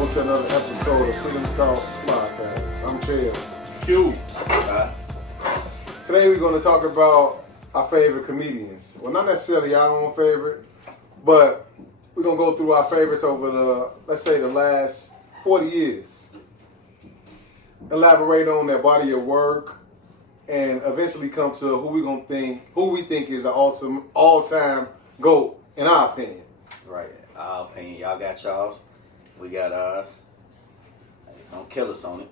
welcome to another episode of Freedom Thoughts Podcast. I'm Chill. Q. Today we're going to talk about our favorite comedians. Well, not necessarily our own favorite, but we're going to go through our favorites over the, let's say, the last 40 years. Elaborate on their body of work, and eventually come to who we think is the all-time GOAT, in our opinion. Right, our opinion. Y'all got y'all's. We got ours. Hey, don't kill us on it.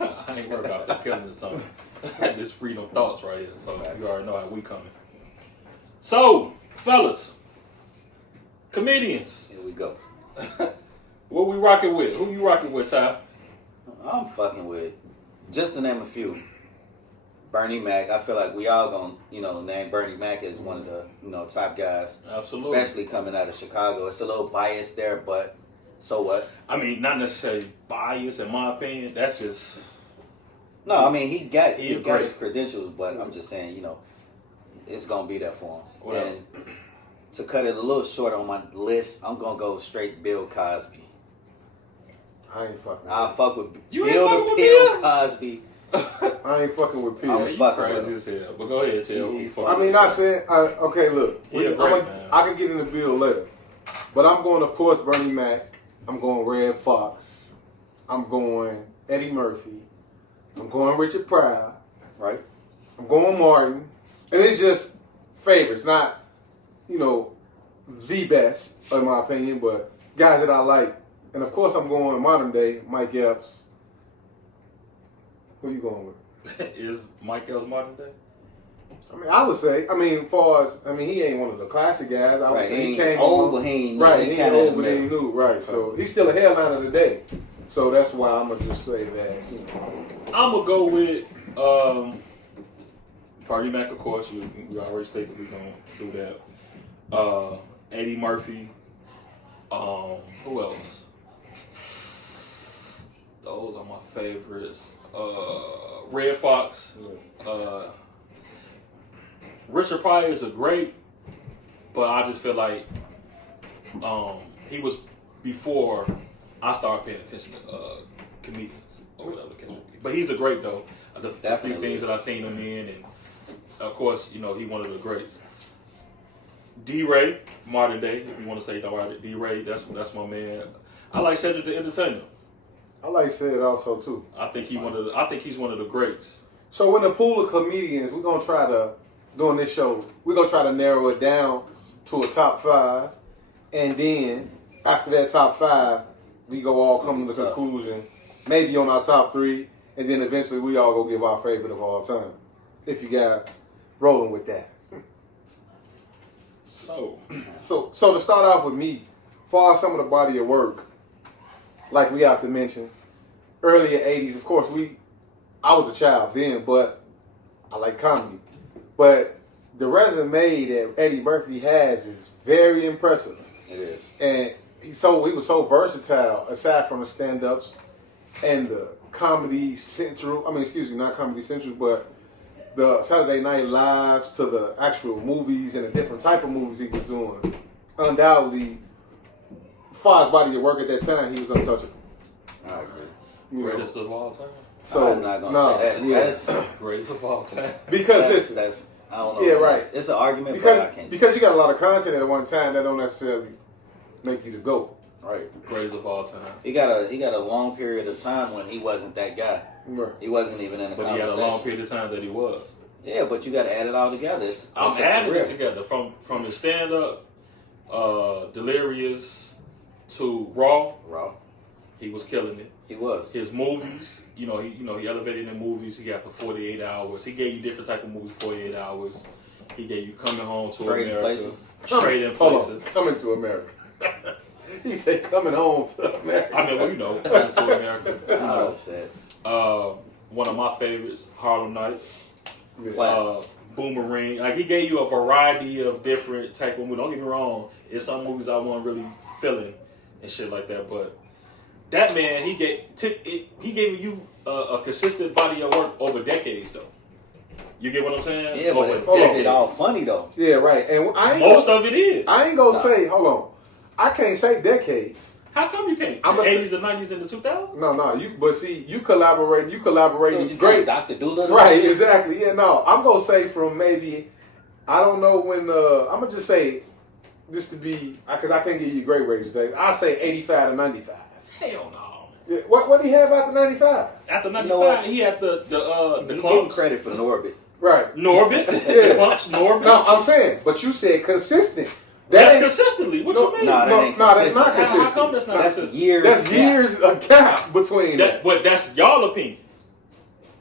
I ain't worried about them killing us on it. This freedom thoughts right here. So you already know how we coming. So, fellas, comedians. Here we go. What we rocking with? Who you rocking with, Ty? I'm fucking with, just to name a few, Bernie Mac. I feel like we all gonna, name Bernie Mac as one of the, top guys. Absolutely. Especially coming out of Chicago. It's a little biased there, but so what? I mean, not necessarily bias, in my opinion. That's just... No, I mean, he got great. his credentials, but I'm just saying, it's going to be there for him. What and else? To cut it a little short on my list, I'm going to go straight Bill Cosby. I ain't fucking I'll fuck with You Bill ain't the fucking Pill with Cosby. I ain't fucking with P. I'm You fucking crazy with as hell. But go ahead, tell who you fucking I mean, with. not saying, okay, look. He a great man. I can get in the bill later. But I'm going, of course, Bernie Mac. I'm going Red Fox. I'm going Eddie Murphy. I'm going Richard Pryor. Right? I'm going Martin. And it's just favorites, not, the best, in my opinion, but guys that I like. And, of course, I'm going modern day, Mike Epps. Who you going with? Is Mike Epps modern day? I mean, I would say, he ain't one of the classic guys. I would Right. say He he came ain't old, on- but he ain't right. he He kinda ain't in old, the but he middle. ain't new. Right. So he's still a headline of the day. So that's why I'm gonna just say that. I'm going to go with Bernie Mac, of course. We already stated we're going to do that. Eddie Murphy. Who else? Those are my favorites. Red Fox. Richard Pryor is a great, but I just feel like he was before I started paying attention to comedians or whatever the case would be. But he's a great though. The few Definitely. things that I've seen him in, and of course, he one of the greats. D-Ray, modern day, if you want to say D-Ray, that's my man. I like Cedric the Entertainer. I like to say it also too. I think he's one of the greats. So in the pool of comedians, we're gonna try to during this show, we're gonna try to narrow it down to a top 5, and then after that top 5, we go all come to the conclusion, maybe on our top 3, and then eventually we all go give our favorite of all time. If you guys rolling with that. So to start off with me, far some of the body of work, like we have to mention, earlier 80s, of course, I was a child then, but I like comedy. But the resume that Eddie Murphy has is very impressive. It is. And he was so versatile, aside from the stand-ups and the Comedy Central, not Comedy Central, but the Saturday Night Lives to the actual movies and the different type of movies he was doing. Undoubtedly, as far as body of work at that time, he was untouchable. I agree. Greatest of all time. So I'm not gonna say that. Yeah. That's, Greatest of all time. Because listen, that's I don't know. Yeah, right. It's an argument, but I can't. Because you got a lot of content at one time that don't necessarily make you the GOAT. Right. Greatest of all time. He got a long period of time when he wasn't that guy. Right. He wasn't even in the But he had conversation. a long period of time that he was. Yeah, but you got to add it all together. I'm it's a adding career. it together from the stand up, Delirious to Raw. He was killing it. He was. His movies, he elevated in movies. He got the 48 Hours. He gave you different type of movies. 48 Hours. He gave you Coming Home to Trading America. Places. Trading Hold Places. on. Coming to America. He said coming home to America. I mean, Coming to America. Oh shit. One of my favorites, Harlem Nights. Classic. Boomerang. Like, he gave you a variety of different type of movies. Don't get me wrong. In some movies I wasn't really feeling and shit like that, but that man, he gave you a consistent body of work over decades, though. You get what I'm saying? Yeah, but Over is it all funny though? Yeah, right. And Most of it is. I ain't gonna say, hold on. I can't say decades. How come you can't? I'm The a- 80s, the 90s, and the 2000s? No. You collaborate. You collaborate So is you great. Dr. Doolittle? Right, exactly. Yeah, no. I'm gonna say from maybe I don't know when. I'm gonna just say just to be because I can't give you great ratings today. I say 85 to 95. Hell no. Yeah, what do he have after 95? After 95, You know what? he had the He's getting clumps. credit for Norbit. Right. Norbit. Yeah. The clumps, Norbit. No, I'm saying, but you said consistent. That's ain't- consistently. What No, you mean? Nah, that ain't that's not consistent. consistent. How come that's not That's consistent? years. That's gap. years a gap between That, but that's y'all opinion.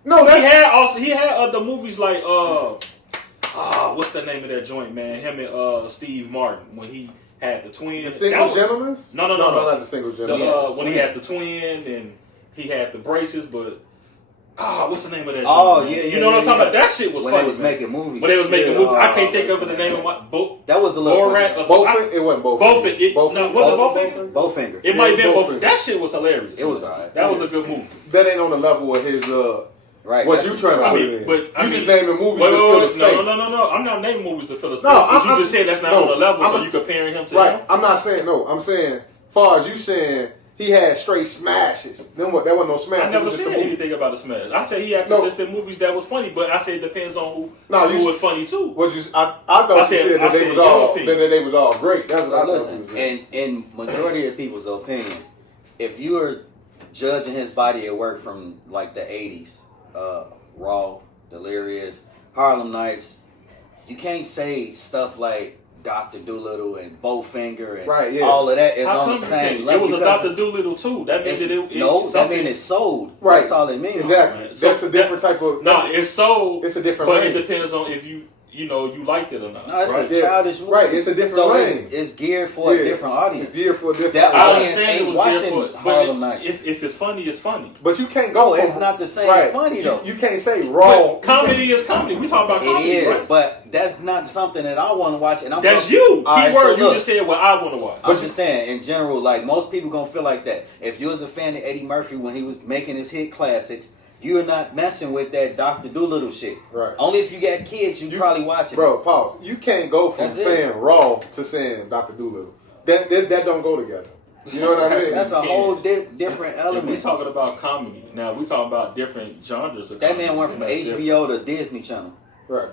No, He that's had other movies like what's the name of that joint, man? Him and Steve Martin when he had the twins. Distinguished Gentlemen. No, not Distinguished Gentlemen. When he had the twin and he had the braces, but what's the name of that? Oh, joint, man? yeah, You know what I'm talking about? That shit was when funny. they was man. making movies. When they was making Yeah. movies, I can't Oh, think of what's the the name name? of my That was the little Borat. funny. It wasn't Bowfinger. Bowfinger. No, was it Bowfinger? Bowfinger. It might have been Bowfinger. Bowfinger. That shit was hilarious. It was alright. That was a good movie. That ain't on the level of his. Right. What that's you trying to I put mean, it in? but You I just mean, naming movies wait, to fill his no, space. no. I'm not naming movies to fill a space. No, But you just said that's not no, on the level, so I'm- you comparing him to Right. him. I'm not saying no. I'm saying, far as you saying, he had straight smashes. Then what? That wasn't no smash. I It never was just said a movie. anything about the smash. I said he had No. consistent movies that was funny, but I said it depends on who No, you- was funny too. What you? I thought I you said- said I that they said was your all opinion. that they was all great. That's what So I thought you listen, was saying. in majority of people's opinion, if you are judging his body of work from like the 80s, Raw, Delirious, Harlem Nights, you can't say stuff like Dr. Doolittle and Bowfinger and Right, yeah. all of that is How on come the you same can't? level. It was a because Dr. Doolittle too. That means it's- that no, that something- means it's sold. Right. That's all it means. Exactly. So That's a different type of. No, that's a- it's so. it's a different But lane. it depends on if you liked it or not. No, it's right? a childish movie. Right, it's a different so lane. It's geared for a Yeah. different audience. It's geared for a different. That I audience understand ain't it was watching there for, Harlem but Nights. if it's funny, it's funny. But you can't go. No, it's from- not the same right. funny, though. You can't say raw. But comedy is comedy. We talk about It comedy. is, right? but that's not something that I want to watch. And I'm That's gonna- you. All right, Keyword. so You look, just said what I want to watch. I'm just saying, in general, like most people gonna feel like that. If you was a fan of Eddie Murphy when he was making his hit classics, you're not messing with that Dr. Doolittle shit. Right. Only if you got kids, you probably watch it. Bro, pause. You can't go from That's it. saying raw to saying Dr. Doolittle. That don't go together. You know what I mean? That's a You whole can't. different If we element. talking about comedy, now we talking about different genres of That comedy. man went from and that's HBO to Disney Channel. Right.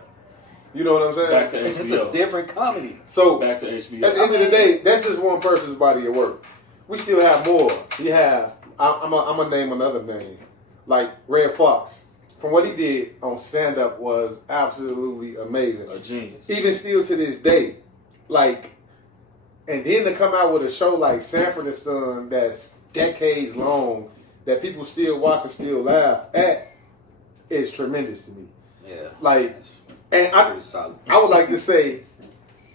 You know what I'm saying? Back to It's a HBO. different comedy. So Back to HBO. at the end of the day, that's just one person's body of work. We still have more. You have. I'm gonna name another name, like Red Fox. From what he did on stand up was absolutely amazing. A genius. Even still to this day, like, and then to come out with a show like Sanford and Son that's decades long that people still watch and still laugh at is tremendous to me. Yeah. Like, and I Pretty solid. would like to say,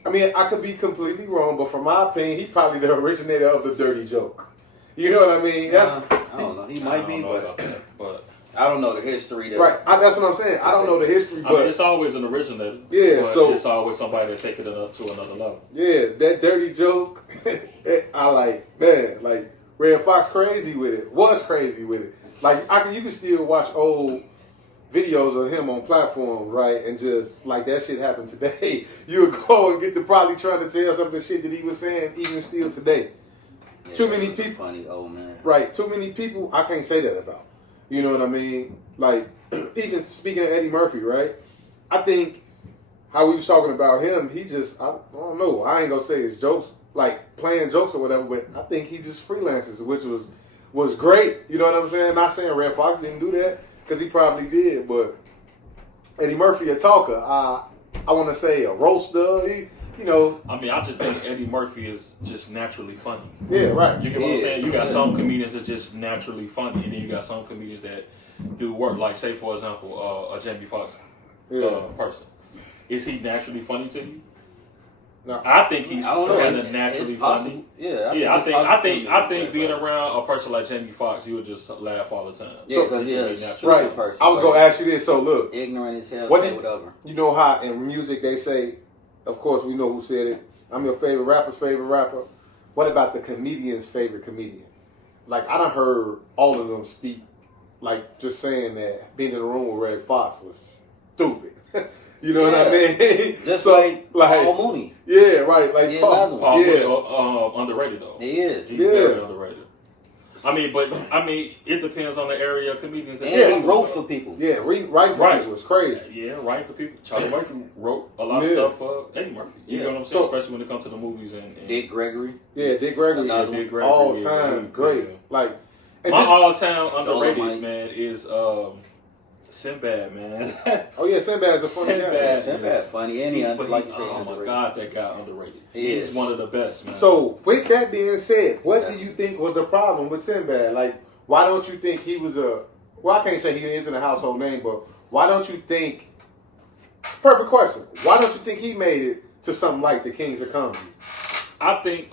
I mean, I could be completely wrong, but from my opinion, he's probably the originator of the dirty joke. You know what I mean? That's I don't know. He might be, I don't know but about that, but I don't know the history. That, right. That's what I'm saying. I don't know the history, I mean, but it's always an originator. Yeah, but so- it's always somebody that take it to another level. yeah, that dirty joke, I like, man, like Red Fox crazy with it. Was crazy with it. Like you can still watch old videos of him on platforms, right? And just like that shit happened today. You would go and get to probably trying to tell something shit that he was saying even still today. Yeah, Too many he's a people- Funny old man. Right, too many people I can't say that about. You know what I mean? Like, even speaking of Eddie Murphy, right? I think how we was talking about him, he just, I don't know, I ain't gonna say his jokes, like playing jokes or whatever, but I think he just freelances, which was great. You know what I'm saying? Not saying Red Fox didn't do that, because he probably did, but Eddie Murphy, a talker, I want to say a roaster, he, you know, I mean, I just think Eddie Murphy is just naturally funny. yeah, right. You get what I'm Yeah. saying? You got some comedians that just naturally funny, and then you got some comedians that do work. Like, say for example, a Jamie Foxx Yeah. person. Is he naturally funny to you? No. I think he's I don't know. kind of naturally It's possible. funny. Yeah, Yeah, it's I possible think to being play around a person like Jamie Foxx, you would just laugh all the time. Yeah, because He he's can a be natural. stupid Right. person. I was gonna ask you this. So look, ignorant as hell, What say did- whatever. you know how in music they say, of course we know who said it. I'm your favorite rapper's favorite rapper. What about the comedian's favorite comedian? Like I done heard all of them speak, like just saying that being in the room with Red Fox was stupid. You know what I mean? Just So, like Paul Mooney. Yeah, right. Like Yeah, Paul. another one. Paul Yeah. Mooney, underrated though. He is. He's Yeah. very underrated. I mean, it depends on the area of comedians. And Yeah. he wrote for people. Yeah, writing for Right. people was crazy. Yeah, writing for people. Charlie Murphy wrote a lot of Yeah. stuff for Eddie Murphy. You Yeah. know what I'm saying? So- Especially when it comes to the movies and Dick Gregory. Yeah, Dick Gregory, Another Dick Gregory, all yeah, time yeah. great. Like, and my just, all-time underrated Dolomite. man is Sinbad, man. oh yeah, Sinbad's a funny guy. Sinbad. Sinbad funny, and he, But like you say, oh my underrated. God, that guy underrated. He He's is. one of the best, man. So, with that being said, what do you think was the problem with Sinbad? Like, why don't you think he was well, I can't say he isn't a household name, but why don't you think, perfect question, why don't you think he made it to something like the Kings of Comedy? I think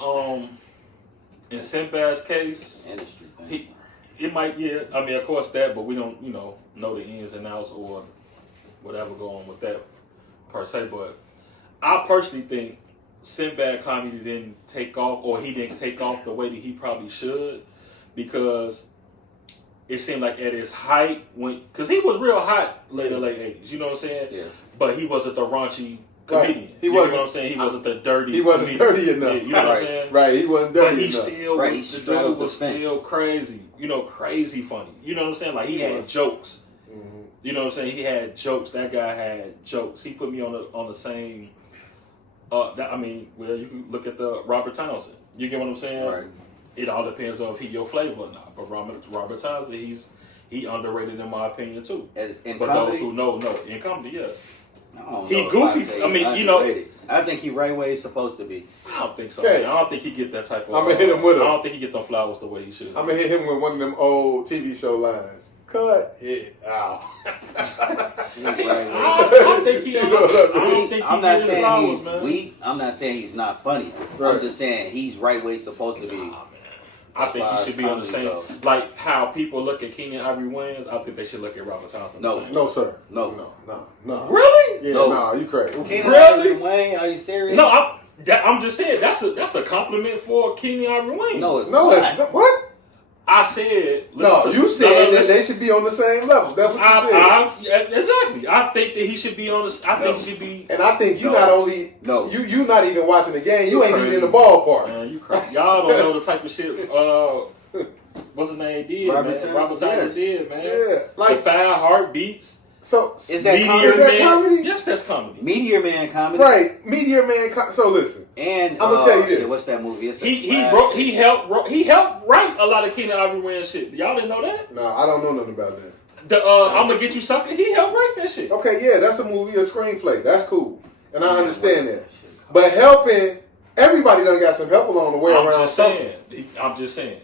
in Sinbad's case, Industry thing. it might, yeah. I mean, of course that, but we don't, know the ins and outs or whatever go on with that per se. But I personally think Sinbad comedy didn't take off, or he didn't take off the way that he probably should, because it seemed like at his height, because he was real hot late 80s, you know what I'm saying? Yeah. But he wasn't the raunchy comedian. He You know wasn't- what I'm saying? He wasn't the dirty. He wasn't comedian. dirty enough. Yeah, you know what I'm Right. saying? Right, he wasn't dirty But he enough. still, Right, he the straddled dude the was fence. still crazy. Crazy funny. You know what I'm saying? Like he He had was. jokes. Mm-hmm. You know what I'm saying? He had jokes. That guy had jokes. He put me on the same. Well, you can look at the Robert Townsend. You get what I'm saying? Right. It all depends on if he your flavor or not. But Robert Townsend, he underrated in my opinion too. As in For comedy, those who know, in comedy, yes. I don't he know if goofy. I'd say I mean, he's you know- underrated. I think he right where he's supposed to be. I don't think so. Yeah. Man. I don't think he get that type of. I'ma hit him with I a- don't think he get them flowers the way he should. I'm gonna hit him with one of them old TV show lines. Cut it out. He's right where I think he. You know what I mean? I don't think he I'm not get his saying flowers, he's man. weak. I'm not saying he's not funny. Right. I'm just saying he's right where he's supposed to be. Nah, man. I think he should be on the same. Comedy shows. Like how people look at Keenan Ivory Wayans, I think they should look at Robert Townsend. No. the same. No, sir. No. No. Really? Yeah, No. nah, you crazy. Keenan Really? Ivory Wayne, are you serious? No, I'm just saying that's a compliment for Keenan Ivory Wayans. No, it's No, not. it's not. What? I said. No, you said that they should be on the same level. That's what you said. Exactly. I think that he should be on the. I think he should be. And I think you No. not only No. you not even watching the game. You ain't even crazy. in the ballpark. Man, you crazy. Y'all don't know the type of shit. What's his name did, Robert man? Townsend, Robert Townsend yes. did, man. Yeah, The like 5 Heartbeats. so. Is that Meteor comedy? Is that Man. comedy? Yes, that's comedy. Meteor Man comedy. Right, Meteor Man. So listen, And I'ma tell you shit, this. what's that movie? It's a He classic. he helped write a lot of Keenan Ivory Wayans shit. Y'all didn't know that? nah, I don't know nothing about that. I'm gonna get you something. He helped write that shit. Okay, yeah, that's a movie, a screenplay. That's cool, and I Man, understand what is that. shit called? But helping everybody done got some help along the way I'm around just something. saying. I'm just saying.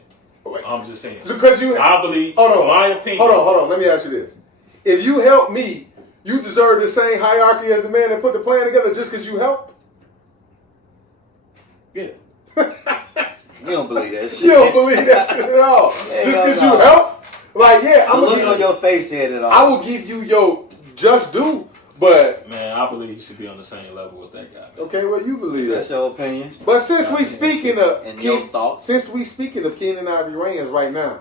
I'm just saying. Because you I believe. hold on, My opinion. Hold on. Let me ask you this: if you help me, you deserve the same hierarchy as the man that put the plan together just because you helped. Yeah. You don't believe that shit. You don't believe that shit at all. Hell Just because no. you helped, like yeah, The I'm look gonna on give your face said it all. I will give you your just due, but Man, I believe he should be on the same level as that guy. Man. okay, well you believe That's that. your opinion. But since we speaking of And your thoughts. since we speaking of Keenan Ivory Wayans right now,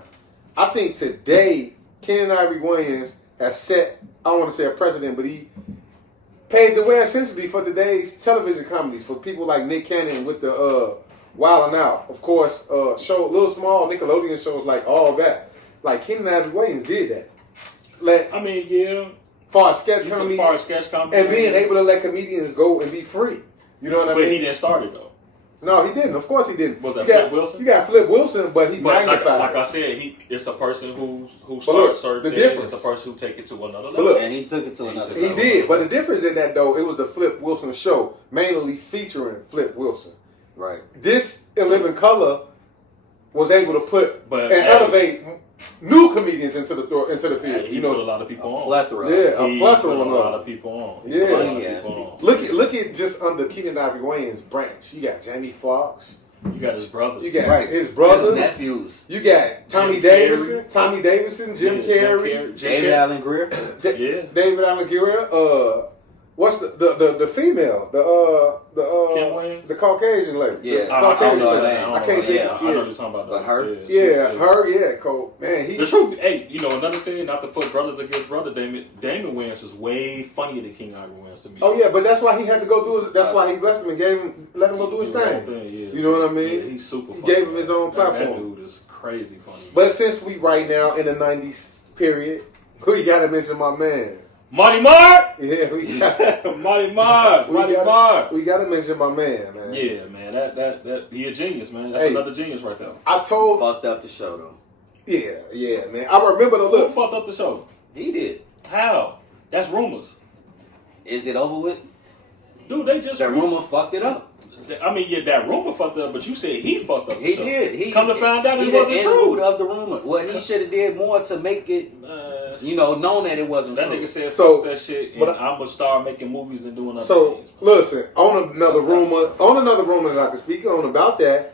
I think today Keenan Ivory Wayans has set, I don't want to say a precedent, but he paved the way essentially for today's television comedies for people like Nick Cannon with the Wild 'N Out. Of course, little small Nickelodeon shows like all that. Like Keenan Ivory Wayans did that. Like I mean, yeah. far as sketch He's a comedy far sketch comedy. and being able to let comedians go and be free. You know what I But mean? he didn't start it though. No, he didn't. Of course he didn't. Was that you got, Flip Wilson? You got Flip Wilson, but he But magnified. like I said, it's a person who look, starts certain the things. difference- It's a person who take it to another But level. look, And he took it to another He level. did, but the difference in that though, it was the Flip Wilson show, mainly featuring Flip Wilson. Right. This In Living Color was able to put But and elevate new comedians into the field. He You put a know, lot of people on. Plethora. yeah, a He plethora put a of lot them. of people on. Yeah. He put a lot Funny of ass people on. Look at just under Keenan Ivory Wayans' branch. You got Jamie Foxx. You got his brothers. You got Right. his brothers. His nephews. You got Tommy Jim Davidson, Carrey. Jim Carrey, David Allen Greer. Yeah. David Allen Greer. What's the female? Kim Williams? The Caucasian lady. Yeah. The Caucasian I don't know her lady. name. I can't think. Yeah. I know you're talking about But that. her? Yeah, Cole. Man, The truth, hey, you know another thing, not to put brothers against brother, Damon Wayans is way funnier than King Ivory Wayans to me. Oh yeah, but that's why he had to go do his. That's why he blessed him and let him go do his thing. Yeah. You know what I mean? Yeah, he's super funny. He gave him his own That platform. dude is crazy funny. But since we right now in the '90s period, we gotta mention my man. Marty Mark! Yeah, we got. Marty Mark! We gotta mention my man, man. Yeah, man, that he a genius, man. That's Hey. another genius right there. I told. Fucked up the show though. Yeah, man. I remember the Who look. fucked up the show? He did. How? That's rumors. Is it over with? Dude, they just... That rumor fucked it up. I mean, yeah, that rumor fucked up, but you said he fucked up the He show. did. He Come to find out he it wasn't the true. root of the rumor. Well, he should have did more to make it, known that it wasn't That true. nigga said, So, fuck that shit, and but I'm going to start making movies and doing other So things. listen, on another rumor that I can speak on about that,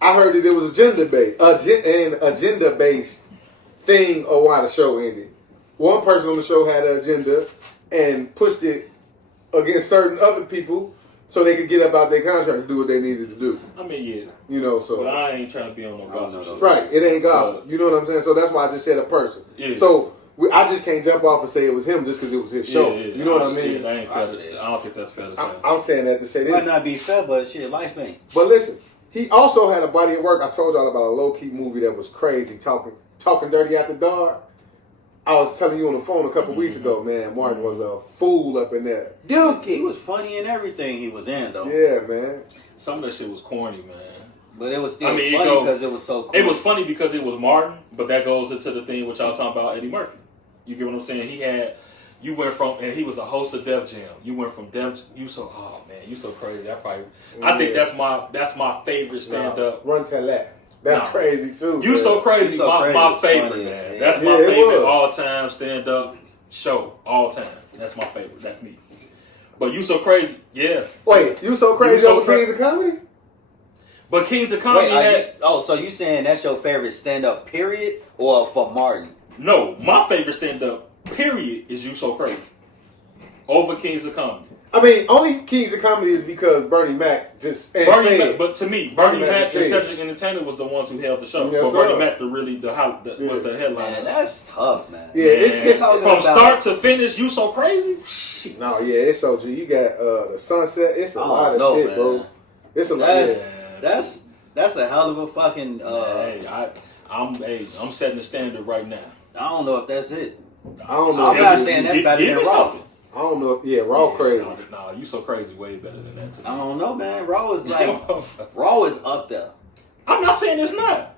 I heard that it was agenda based thing of why the show ended. One person on the show had an agenda and pushed it against certain other people so they could get up out their contract and do what they needed to do. I mean, yeah. You know, so But I ain't trying to be on no gossip shit. right, it ain't gossip. You know what I'm saying? So that's why I just said a person. Yeah. So I just can't jump off and say it was him just because it was his show. Yeah. You know what I mean? Yeah, that ain't fair. I don't think that's fair to say. I'm saying that to say It this. might not be fair, but shit, life ain't. But listen, he also had a body of work. I told y'all about a low key movie that was crazy, talking dirty after dark. I was telling you on the phone a couple weeks ago, man. Martin was a fool up in there. Dude, he was funny in everything he was in, though. Yeah, man. Some of that shit was corny, man. But it was still I mean, funny because it was so cool. It was funny because it was Martin, but that goes into the thing which y'all talking about Eddie Murphy. You get what I'm saying? You went from, and he was a host of Def Jam. You went from you so crazy. I think that's my favorite stand up. Run to that. That's crazy too. You man. so crazy. You So my Crazy favorite, funny man. as hell. That's my Yeah, it favorite was. all time stand up show. All time. That's my favorite. That's me. But You So Crazy, yeah. Wait, you so crazy You So over Kings of Comedy? But Kings of Comedy had so you saying that's your favorite stand-up period or for Martin? no. My favorite stand up period is You So Crazy over Kings of Comedy. I mean, only Kings of Comedy is because Bernie Mac just Bernie Mac, but to me, Bernie Mac Mac and said. Cedric Entertainer was the ones who held the show. Yes, but sir. Bernie Mac, was the headliner. Man, that's tough, man. Yeah, it's talking from about- start to finish. You So Crazy. Shit. No, yeah, it's OG. You got the Sunset. It's a I lot of don't know, shit, man. bro. It's a lot. That's Yeah. that's a hell of a fucking. I'm setting the standard right now. I don't know if that's it. I don't know. I'm not saying that's better Give than me Raw. something. I don't know. Yeah, Raw crazy. No, You So Crazy way better than that. To me. I don't know, man. Raw is Raw is up there. I'm not saying it's not,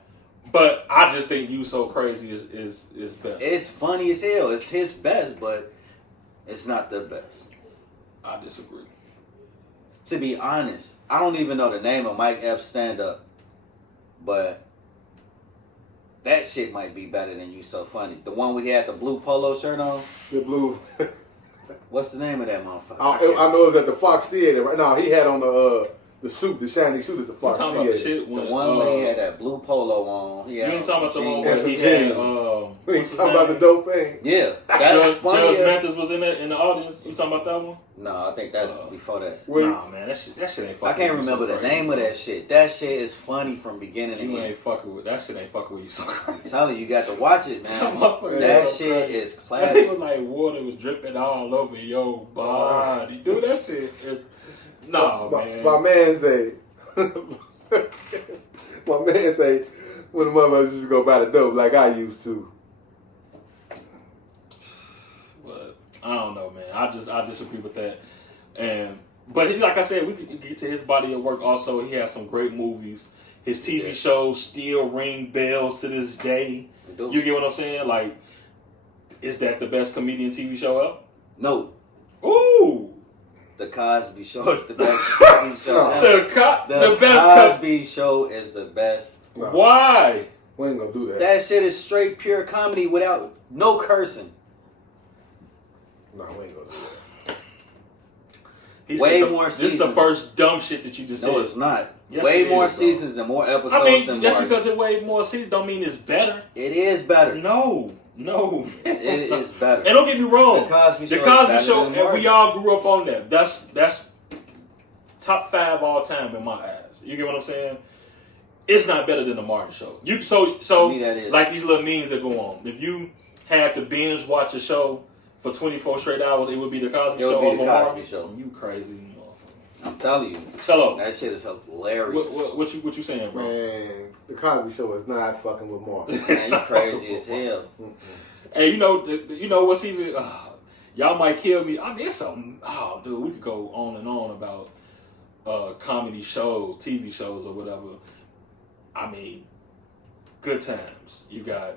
but I just think You So Crazy is better. It's funny as hell. It's his best, but it's not the best. I disagree. To be honest, I don't even know the name of Mike Epps stand up, but that shit might be better than You So Funny. The one we had the blue polo shirt on. The blue. What's the name of that motherfucker? I know it's at the Fox Theater right now. He had on the suit, the shiny suit at the You Fox talking about the Theater. shit when The one where he had that blue polo on. you ain't talking about the one Yes, where he some had jeans. We what's ain't his talking about the name? dope thing. Yeah, that's Judge funny. Mathis was in the audience. You talking about that one? No, I think that's before that. Nah, man, that shit ain't fucking. I can't with You So remember the Crazy, name of bro. that shit. That shit is funny from beginning to You end. ain't fucking with that shit. Ain't fucking with You So Crazy. I'm telling you, you got to watch it, man. Motherfucker, That yo, shit crazy. is That classic. was like water was dripping all over your body. Dude, that shit is man. My man say, when the motherfuckers just go buy the dope like I used to. But I don't know, man. I disagree with that. But like I said, we could get to his body of work. Also, he has some great movies. His TV shows still ring bells to this day. You get what I'm saying? Like, is that the best comedian TV show ever? No, Ooh, The Cosby Show is the best TV show ever. the best. Cosby Show is the best. No, Why? we ain't gonna do that. That shit is straight pure comedy without no cursing. No, we ain't gonna do that. He Way said more This is the seasons. first dumb shit that you just said. No, it's not. Yes, way it more is, bro. seasons and more episodes I mean, than just Martin. because it way more seasons don't mean it's better. It is better. No, No, It is better. And don't get me wrong, The Cosby Show. The Cosby is Show, better than and we all grew up on that. That's top 5 all time in my eyes. You get what I'm saying? It's not better than the Martin Show. So To me, that is. like these little memes that go on. If you had to binge watch a show for 24 straight hours, it would be the Cosby Show. It would be the over Cosby Martin. Show. You crazy motherfucker. I'm telling you. Tell up. That shit is hilarious. What you saying, bro? Man, the Cosby Show is not fucking with Martin. Man, you crazy as hell. Hey, you know what's even? Y'all might kill me. I mean, it's something. Oh, dude, we could go on and on about comedy shows, TV shows, or whatever. I mean, Good Times. You got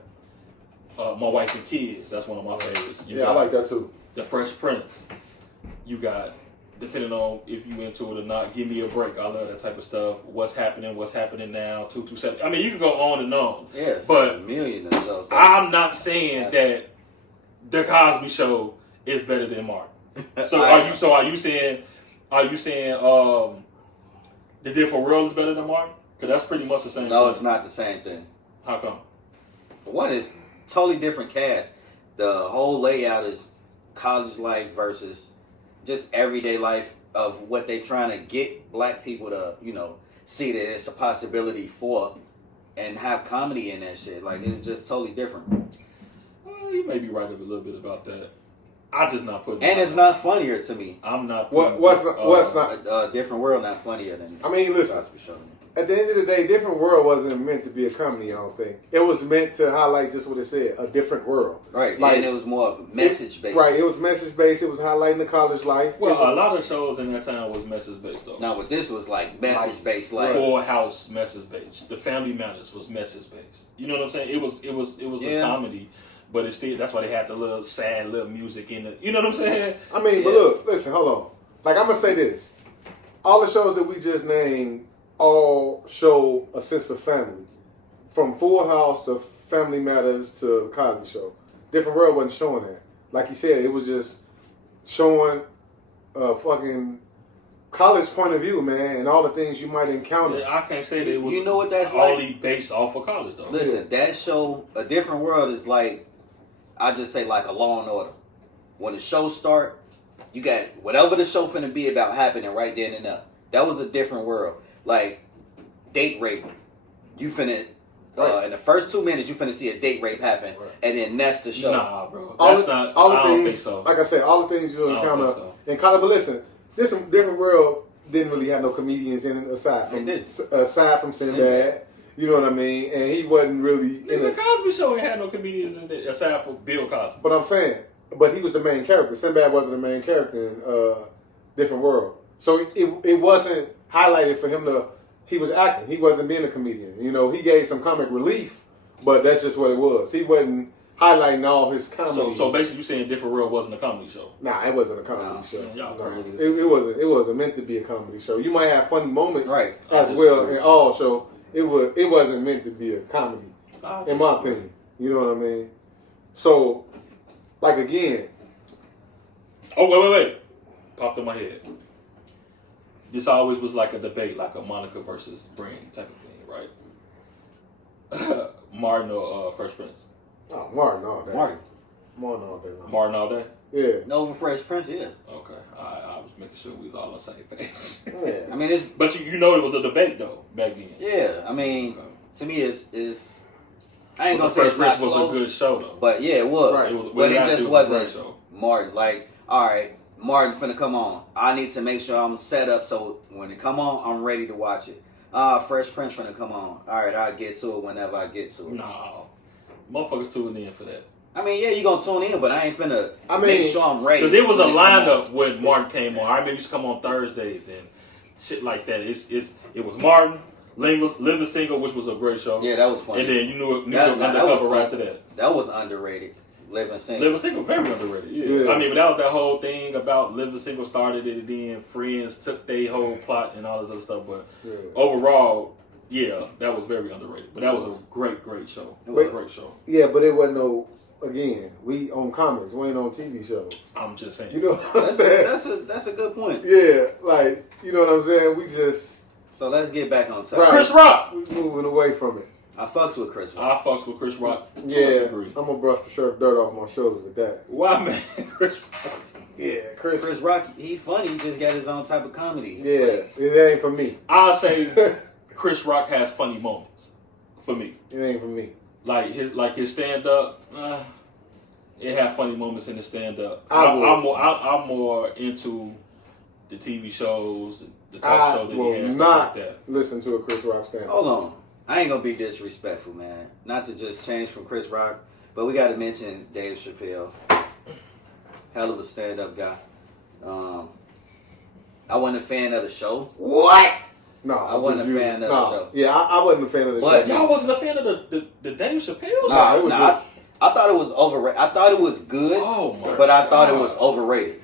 My Wife and Kids. That's one of my favorites. You Yeah, I got like that too. The Fresh Prince. You got, depending on if you into it or not, Give Me a Break. I love that type of stuff. What's happening now? 227. I mean, you can go on and on. Yeah, but a million of those. I'm not saying that the Cosby Show is better than Martin. So are you saying The Different World is better than Martin? Because that's pretty much the same. No, thing. it's not the same thing. How come? For one, it's totally different cast. The whole layout is college life versus just everyday life of what they're trying to get black people to, see that it's a possibility for and have comedy in that shit. Like, it's just totally different. Well, you may be right a little bit about that. I just not putting. And it's not funnier to me. I'm not. What's not? A different world not funnier than. I mean, listen. Cosby Show. At the end of the day, Different World wasn't meant to be a comedy, I don't think. It was meant to highlight just what it said, a different world. Right, like, and it was more of message based. Right, it was message based. It was highlighting the college life. Well, a lot of shows in that time was message based though. No, but this was like message based, like Full House message based. The Family Matters was message based. You know what I'm saying? It was a comedy, but it's still, that's why they had the little sad little music in it. You know what I'm saying? I mean, but look, listen, hold on. Like, I'm gonna say this: all the shows that we just named all show a sense of family, from Full House to Family Matters to Cosby Show. Different World wasn't showing that. Like you said, it was just showing a fucking college point of view, man, and all the things you might encounter. Yeah, I can't say that it was. You know what that's only like? based off of college though. Listen, that show, A Different World, is like, I just say like a Law and Order. When the show start, you got whatever the show finna be about happening right then and there. That was a different world. Like, date rape. You finna, in the first 2 minutes, you finna see a date rape happen, and then that's the show. Nah, bro. All That's the, not. all the I don't things, think so. like I said, all the things you'll I don't encounter think so. in college. But listen, this Different World didn't really have no comedians in it aside from Sinbad. You know what I mean? And he wasn't really in The it. Cosby Show ain't had no comedians in it aside from Bill Cosby. But I'm saying, but he was the main character. Sinbad wasn't the main character in Different World. So it wasn't highlighted for him to. He was acting. He wasn't being a comedian. You know, he gave some comic relief, but that's just what it was. He wasn't highlighting all his comedy. So basically, you saying Different World wasn't a comedy show? Nah, it wasn't a comedy show. Man, y'all No, crazy. it wasn't. It wasn't meant to be a comedy show. You might have funny moments, Right. as well in all show. It wasn't meant to be a comedy, in my opinion. You know what I mean? So, like again. Oh wait! Popped in my head. This always was like a debate, like a Monica versus Brandy type of thing, right? Martin or Fresh Prince? Oh, Martin all day. Martin all day long. Martin all day? Yeah. Nova Fresh Prince, yeah. Okay. I was making sure we was all on the same page. Yeah. I mean, it's But you know it was a debate, though, back then. yeah. I mean, Okay. to me, it's I ain't But gonna the say Fresh it's not Prince was close, a good show, though. but yeah, it was. Right. It was- But it actually just was a great wasn't show. Martin. Like, all right, Martin finna come on. I need to make sure I'm set up so when it come on, I'm ready to watch it. Fresh Prince finna come on. All right, I'll get to it whenever I get to it. No. Motherfuckers tuning in for that. I mean, yeah, you gonna tune in, but I ain't finna I mean, make sure I'm ready. Because it was a when it come on. lineup when Martin came on. I remember he used to come on Thursdays and shit like that. It was Martin, Living Single, which was a great show. Yeah, that was funny. And then you knew That Undercover was right fun. after that. That was underrated. Living Single. Living Single, very underrated. Yeah. Yeah. I mean, but that was that whole thing about Living Single started it, and then Friends took their whole plot and all this other stuff. But Yeah. overall, yeah, that was very underrated. But that was a great show. It was a great show. Yeah, but it wasn't no. Again, we on comics. We ain't on TV shows. I'm just saying. You know what I'm saying? That's a good point. Yeah, like, you know what I'm saying? We just So let's get back on topic. Right. Chris Rock. we moving away from it. I fucks with Chris Rock. I fucks with Chris Rock. Yeah, Agree. I'm gonna brush the dirt off my shoulders with that. Why, man? Chris Rock. Yeah, Chris Rock, he funny. He just got his own type of comedy. Yeah, it ain't for me. I'll say Chris Rock has funny moments for me. It ain't for me. Like his stand up, it had funny moments in the stand up. I'm more into the TV shows, the talk show that he has, stuff like that. Listen to a Chris Rock stand up. Hold on. I ain't gonna be disrespectful, man. Not to just change from Chris Rock, but we gotta mention Dave Chappelle. Hell of a stand-up guy. I wasn't a fan of the show. What? No, I wasn't a fan of the show. Yeah, I wasn't a fan of the But show. y'all wasn't a fan of the Dave Chappelle show? Nah, it was just... I thought it was overrated. I thought it was good, Oh my but I thought it God. was overrated.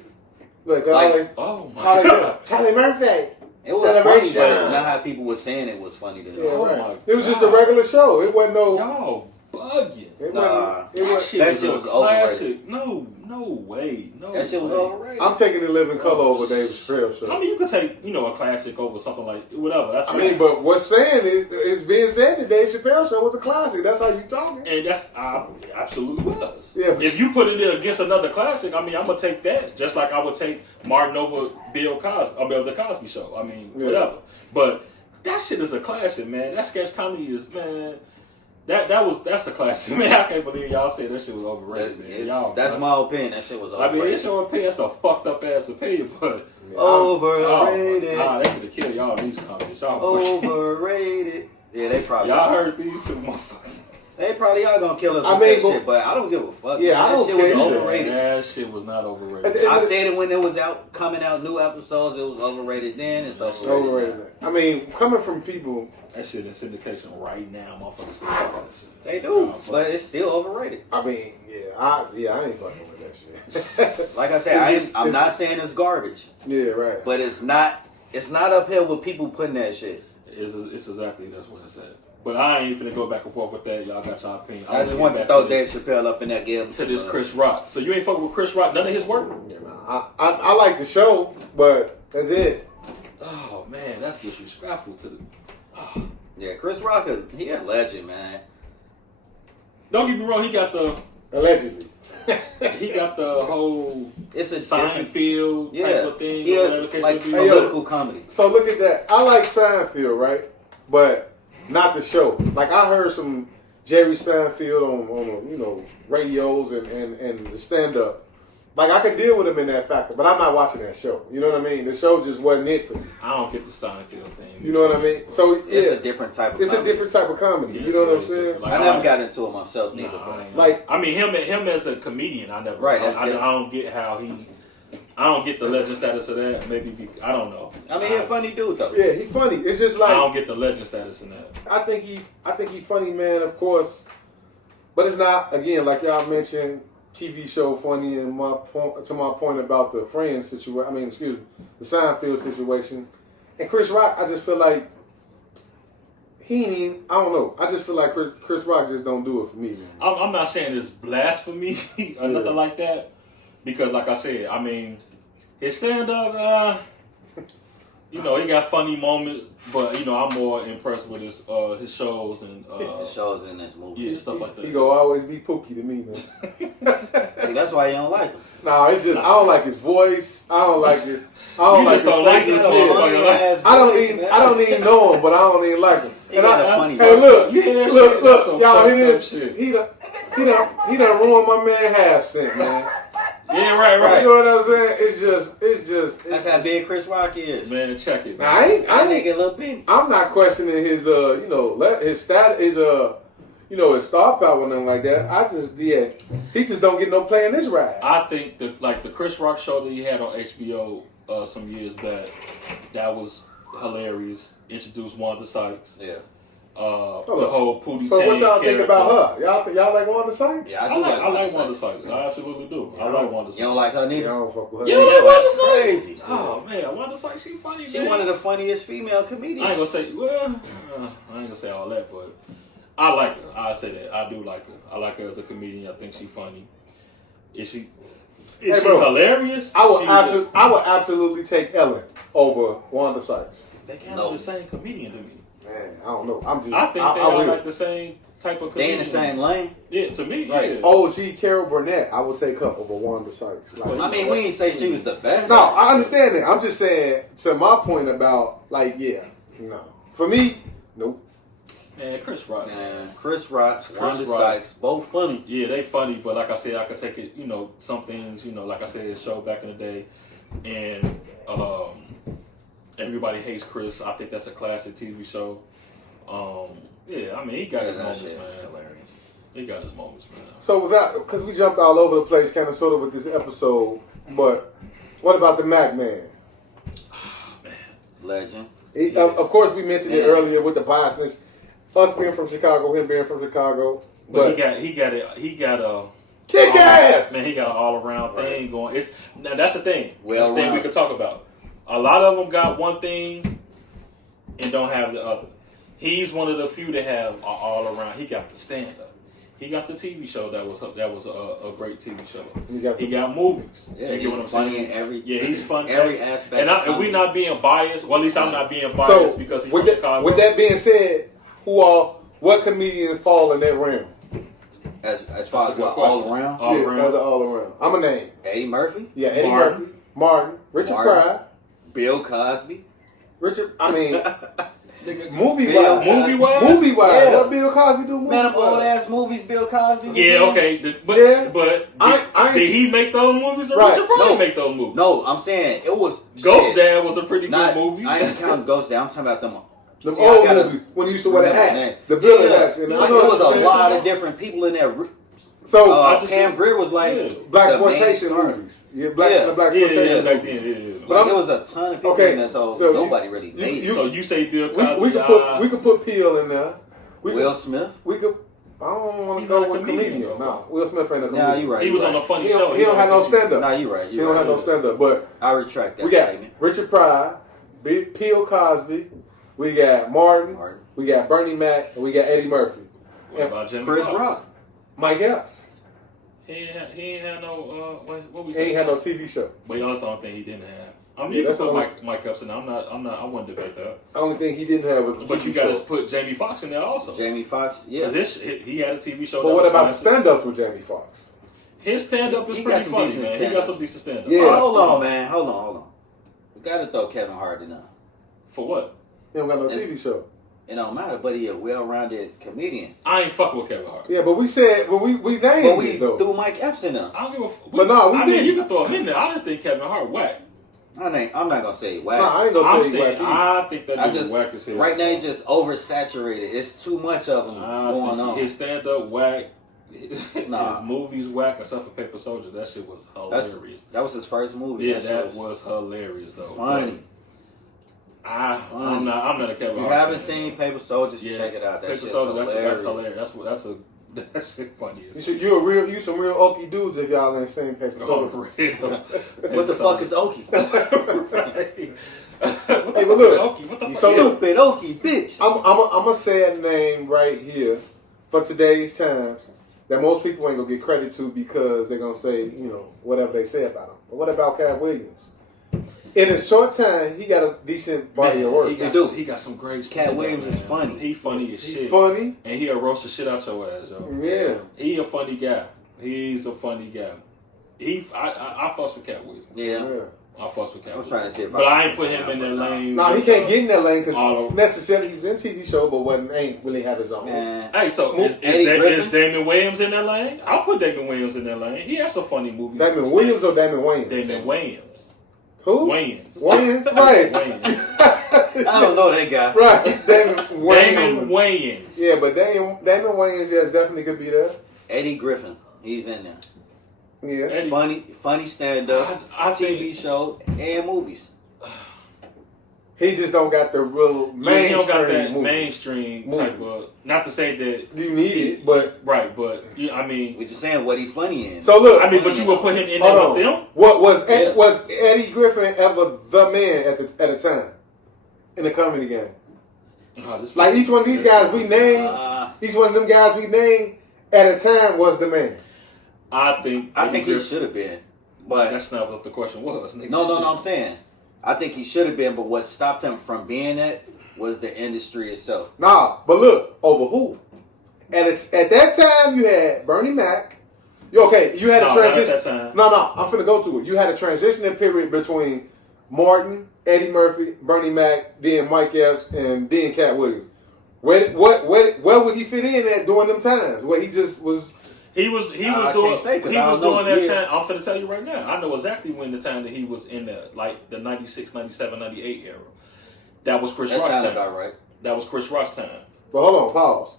Look, Oh my God. Charlie Murphy. It was funny, Celebration. but not how people were saying it was funny to them. Yeah, Oh right. my It was just a God. regular show. It wasn't no... Y'all bugging. It Nah. wasn't... It was, That That shit shit was was a classic. overrated. No way. No That shit was way. overrated. I'm taking the Living Color over Dave Chappelle show. I mean, you could take, a classic over something like, whatever. That's I fine. mean, but what's saying is, it's being said that Dave Chappelle show was a classic. That's how you talking. And that's, absolutely was. Yeah, but- If you put it in against another classic, I mean, I'm going to take that. Just like I would take Martin over Bill Cosby, The Cosby Show. I mean, Yeah. whatever. But that shit is a classic, man. That sketch comedy is, man... That's a classic, man. I can't believe y'all said that shit was overrated, man. Y'all, That's my opinion. That shit was I mean, overrated. it's your opinion. It's a fucked up ass opinion, but Overrated. oh my God, they could kill y'all in these comments. Y'all Overrated. Yeah, they probably y'all are. heard these two motherfuckers. They probably are gonna kill us I with mean, that but- shit, but I don't give a fuck. Yeah, man. I That don't shit care was either. overrated. That shit was not overrated. At I said it when it was out, coming out new episodes. It was overrated then. It's It's overrated. overrated. I mean, coming from people, That shit in syndication right now, motherfuckers still talking that shit. They do, but it's still overrated. I mean, I ain't fucking with that shit. Like I said, I'm not saying it's garbage, Yeah, right. but it's not uphill with people putting that shit. It's exactly that's what it said. But I ain't finna go back and forth with that. Y'all got y'all opinion. I just want to throw Dave Chappelle up in there, give him to some, this Chris Rock. So you ain't fucking with Chris Rock? None of his work? Yeah, nah, I like the show, but that's it. Oh man, that's disrespectful to the. Yeah, Chris Rock, he a legend, man. Don't get me wrong. He got the Allegedly. whole It's a Seinfeld type of thing. Yeah, whatever the case like may be. political comedy. So look at that. I like Seinfeld, right? But not the show. Like I heard some Jerry Seinfeld on radios and the stand up. Like I could deal with him in that factor, but I'm not watching that show. You know what I mean? The show just wasn't it for me. I don't get the Seinfeld thing. You know what I mean? So yeah, It's a different type of it's comedy. a different type of comedy. Yeah, you know what I'm it's saying? different. Like, I never got into it myself neither. Nah, but Like- I mean him as a comedian, I never. Right, that's I different. don't get how he. I don't get the legend status of that. Maybe I don't know. I mean, he's a funny dude though. Yeah, he's funny. It's just I like don't get the legend status in that. I think he funny, man, of course. But it's not, again, like y'all mentioned, TV show funny, and to my point about the Friends situation, the Seinfeld situation. And Chris Rock, I just feel like he ain't even, I don't know. I just feel like Chris Rock just don't do it for me, man. I'm not saying it's blasphemy or nothing like that, because like I said, I mean, his stand up, he got funny moments, but I'm more impressed with his shows and The shows in this movie. yeah, stuff like He that. gonna always be Pookie to me, man. See, that's why you don't like him. Nah, it's just, I don't like his voice. I don't like it. I don't You like just don't like his this face. man. I don't even know him, but I don't even like him. He And got I, a funny hey, voice. look, You hear that look, shit? That's some y'all hear fucked this? up shit. He done ruined my man Half Cent, man. Yeah, right. You know what I'm saying? It's just. That's how big Chris Rock is. Man, check it. Now, I ain't. That nigga Lil Penny. I'm not questioning his, his stat, his star power or nothing like that. I just, he just don't get no play in this ride. I think the Chris Rock show that he had on HBO some years back, that was hilarious. Introduced Wanda Sykes. Yeah. The whole Pootie So Tang what y'all think character. about her? Y'all like Wanda Sykes? Yeah, I like Wanda Wanda Sykes. I absolutely do. I like Wanda Sykes. You don't like her Yeah, I neither? don't fuck with her. You don't like Wanda That's Sykes? crazy. Oh man, Wanda Sykes, she funny. She man. one of the funniest female comedians. I ain't gonna say. Well, I ain't gonna say all that, but I like her. I say that I do like her. I like her as a comedian. I think she funny. Is she? Is Hey, she bro, hilarious? I would She's I would absolutely take Ellen over Wanda Sykes. They kind No. of the same comedian to me. Man, I don't know. I'm just. I think they I are will. like the same type of They in comedian. the same lane. Yeah, to me, Right. yeah. OG Carol Burnett, I would take her over Wanda Sykes. Like, I mean, we ain't say she was the best. no, I understand that. I'm just saying to my point about like, yeah, no. For me, nope. Man, Chris Rock. Man, Chris Rock, Wanda Rock. Sykes, both funny. Yeah, they funny, but like I said, I could take it. Some things. Like I said, it show back in the day, and everybody hates Chris. I think that's a classic TV show. Yeah, I mean, he got his that moments, shit man. was hilarious. He got his moments, man. So without, because we jumped all over the place, kind of sort of with this episode, but what about the Mac Man? Legend. Of course, we mentioned it earlier with the biasness, us being from Chicago, him being from Chicago, But he got a kick ass. man. He got an all around thing going. Now that's the thing. Well That's the thing we rounded. could talk about. A lot of them got one thing and don't have the other. He's one of the few that have all around. He got the stand up. He got the TV show that was a great TV show. He got movies. Yeah, you he's get what I'm funny saying? in every. Yeah, he's funny. Every aspect. And we not being biased. Well, at least I'm not being biased So because he's with from that, Chicago. with that being said, what comedians fall in that realm? As far That's a as good what, question. all around, All yeah, around. as an all around. I'm a name. Eddie Murphy, Yeah, Eddie Martin. Murphy, Martin, Richard Martin. Pryor, Bill Cosby. Richard. I mean, movie Bill wise, Movie-wise? movie wise. Yeah. What Bill Cosby do? Movie Man, them old wise? ass movies Bill Cosby was Yeah, in. okay, but Yeah. but I ain't did seen- he make those movies or Right. Richard Pryor No. make those movies? No, I'm saying it was Ghost shit. Dad was a pretty Not, good movie. I ain't counting Ghost Dad. I'm talking about them. Them See, I old gotta movies when you used to wear the remember hat, the name. the Billy Yeah. hats, and Like, I know it what was you're a saying. lot of different people in there. So I just Pam said- Grier was like Yeah. black the main exploitation star. movies. Yeah, black Yeah. the black yeah, exploitation back movies. then, yeah. But Like, I'm- there was a ton of people Okay, in there, so so nobody really made it. So you say Bill We, Cosby? we could put Peel in there. Will Smith? We could. I don't want to He's go not a with comedian, comedian. though. No, Will Smith ain't a comedian. Nah, you right. he you was right. on a funny He show. don't have no stand up. Nah, you right. He You don't right. have no stand up. But I retract that we got statement. Richard Pryor, Peel Cosby. We got Martin. Martin. We got Bernie Mac. And we got Eddie Murphy. What about Jimmy Chris Fox? Rock. Mike Epps. He ain't had no what we He say? ain't had no TV show. But that's the only thing he didn't have. I mean, Yeah, you can that's put the only- Mike Epps in there. I wouldn't debate that. The only thing he didn't have was the But TV you got to show. put Jamie Foxx in there also. Jamie Foxx. Yeah. Because he had a TV show. But that what was about the classic. stand-ups with Jamie Foxx? His stand up is He got pretty some funny, decent man. He got stand-ups. some decent stand up. Yeah. Oh, hold on, man. Hold on. We got to throw Kevin Hart in there. For what? He don't got no TV show. It don't matter, but he a well-rounded comedian. I ain't fucking with Kevin Hart. Yeah, but we said, we named But we it though. threw Mike Epps in there. I don't give a. But no, we I mean, didn't. you can throw him in there. I just think Kevin Hart whack. I'm not gonna say whack. Nah, I ain't gonna I'm say saying whack either. I think that I dude just whack as hell. right now he's just oversaturated. It's too much of them I going think on. his stand up whack. His Nah. movies whack, except for Paper Soldier. That shit was hilarious. That was his first movie. Yeah, shit that was hilarious though. funny. I'm not a Kevin If you Hart haven't fan. seen Paper Soldiers, you Yeah, check it out. That Paper shit's Soldier, hilarious. that's hilarious. That shit funny as You some real oaky dudes if y'all ain't seen Paper Oh, Soldiers. real. What the fuck is Okie? Right. Hey, but look, what the You fuck? stupid Okie bitch. I'm gonna say a name right here for today's times that most people ain't gonna get credit to because they're gonna say, whatever they say about him. But what about Cat Williams? In a short time, he got a decent body of work. He got some great stuff. Cat Williams is funny. He funny as He's shit. funny. And he'll roast the shit out your ass, yo. Yeah. He a funny guy. He's a funny guy. I fuss with Cat Williams. Yeah. I fuss with Cat I'm Williams. trying to see if But I ain't put him in that lane. No, he can't get in that lane All because over. necessarily he was in TV show, but ain't really have his own. Man. Hey, so Eddie is Griffin? Damon Wayans in that lane? I'll put Damon Wayans in that lane. He has some funny movies. Damon Williams or Damon Wayans? Damon Wayans. Who? Wayans. Wayans, right. Wayans. I don't know that guy. Right, Damon Wayans. Damon Wayans. Yeah, but Damon Wayans, yes, definitely could be there. Eddie Griffin. He's in there. Yeah. Eddie- Funny stand-ups, I TV think- show, and movies. He just don't got the real Yeah, he don't got mainstream that movie. mainstream type Movies. of. Not to say that You need it, but right, but I mean, We're just saying what he funny in. so look. but you will put him in there hold with on. them. What was Yeah. was Eddie Griffin ever the man at a time in the comedy game? Like each one of these guys we named, each one of them guys we named at a time was the man. I think he Griffin- should have been. But That's not what the question was. Nigga. no, I'm saying. I think he should have been, but what stopped him from being that was the industry itself. Nah, but look, over who? And it's at that time you had Bernie Mac. You had a transition. Not at that time. No, I'm finna go through it. You had a transitioning period between Martin, Eddie Murphy, Bernie Mac, then Mike Epps, and then Cat Williams. Where would he fit in at during them times? Where he just was. He was doing that time. I'm finna tell you right now. I know exactly when the time that he was in the 96, 97, 98 era. That was Chris Rock's time. About right. That was Chris Rock's time. But hold on, pause.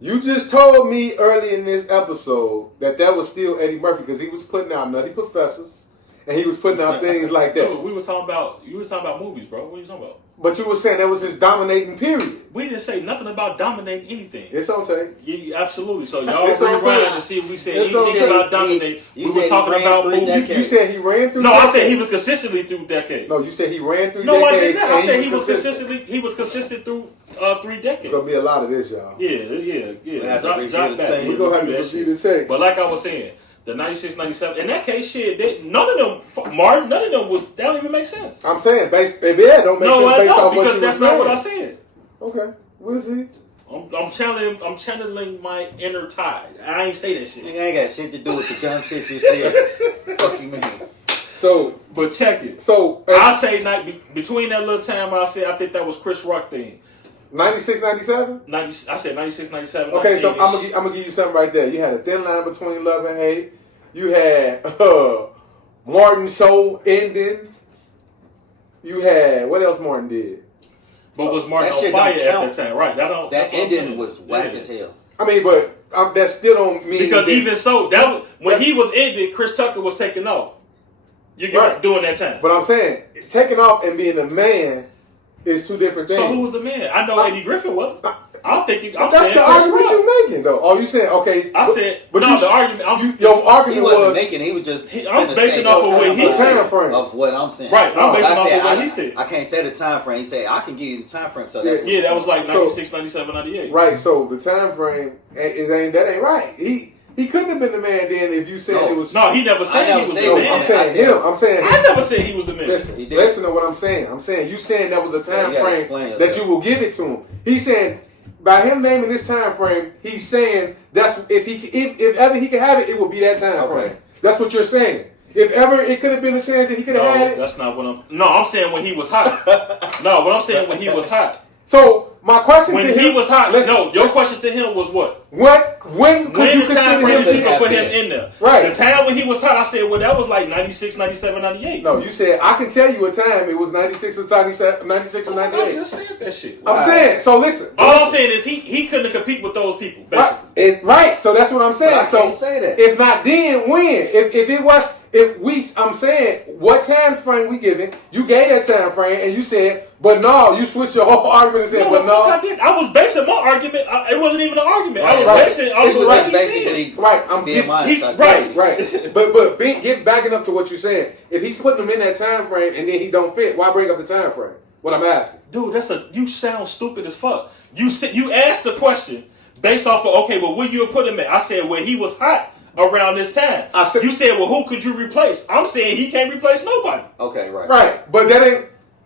You just told me early in this episode that was still Eddie Murphy because he was putting out Nutty Professors and he was putting out things like that. Dude, you was talking about movies, bro. What are you talking about? But you were saying that was his dominating period. We didn't say nothing about dominating anything. It's on tape. Yeah, absolutely. So y'all It's on rewind tape. to see if we said It's on anything tape. about dominating. We were talking about movies. You said he ran through No, decades. I said he was consistently through decades. No, you said he ran through No, I decades. didn't. I and said he was consistent through 3 decades. There's going to be a lot of this, y'all. Yeah. Drop back. We're going to have to review the tape. But like I was saying, the 96, 97, in that case, none of them, Martin, none of them that don't even make sense. I'm saying, don't make sense based off what you were saying. No, because that's not what I said. Okay, we'll see. I'm channeling my inner tide. I ain't say that shit. You ain't got shit to do with the dumb shit you said. Fuck you, man. So, but check it. So, I say between that little time, I think that was Chris Rock thing. 96, 97? I said 96, 97. Okay, so I'm gonna give you something right there. You had a thin line between love and hate. You had Martin's show ending. You had what else Martin did? But was Martin on fire at that time? Right. That ending was whack as hell. I mean, but that still don't mean because even so, when he was ended, Chris Tucker was taking off. You get during that time. But I'm saying taking off and being a man is two different things. So who was the man? I know Eddie Griffin was. I don't think that's the argument you're making, though. Oh, you saying okay? I said, but no. The argument. Your argument he wasn't making. He was just. I'm basing off of what he said. Of what I'm saying. Right. I'm basing off of what he said. I can't say the time frame. He said I can give you the time frame. So that's that was like 96, 97, 98. Right. So the time frame that ain't right. He couldn't have been the man then if you said it was. No, he never said he was the man. I'm saying him. I'm saying I never said he was the man. Listen to what I'm saying. I'm saying you saying that was a time frame that you will give it to him. He's saying by him naming this time frame, he's saying that's if ever he could have it, it will be that time frame. That's what you're saying. If ever it could have been a chance that he could have had it. That's not what I'm. No, I'm saying when he was hot. No, what I'm saying when he was hot. So my question when to him, he was hot. Your question to him was what? When could you consider him you could put him in there? Right. The time when he was hot, I said, well, that was like 96, 97, 98. No, you said I can tell you a time it was 96 or 97, 96 or 98. I just said that shit. I'm saying. So listen. All I'm saying is he couldn't compete with those people. Basically. Right. So that's what I'm saying. But I can't say that. If not then, when? If it was. I'm saying, what time frame we giving? You gave that time frame, and you said, but no, you switched your whole argument and said, but no. I was basing my argument. It wasn't even an argument. Right. I was basically right. Right. But get backing up to what you're saying. If he's putting them in that time frame and then he don't fit, why bring up the time frame? What I'm asking, dude, you sound stupid as fuck. You asked the question based off of well, where you put him at? I said where he was hot. Around this time, you said, "Well, who could you replace?" I'm saying he can't replace nobody. Okay, right. Right, but that ain't.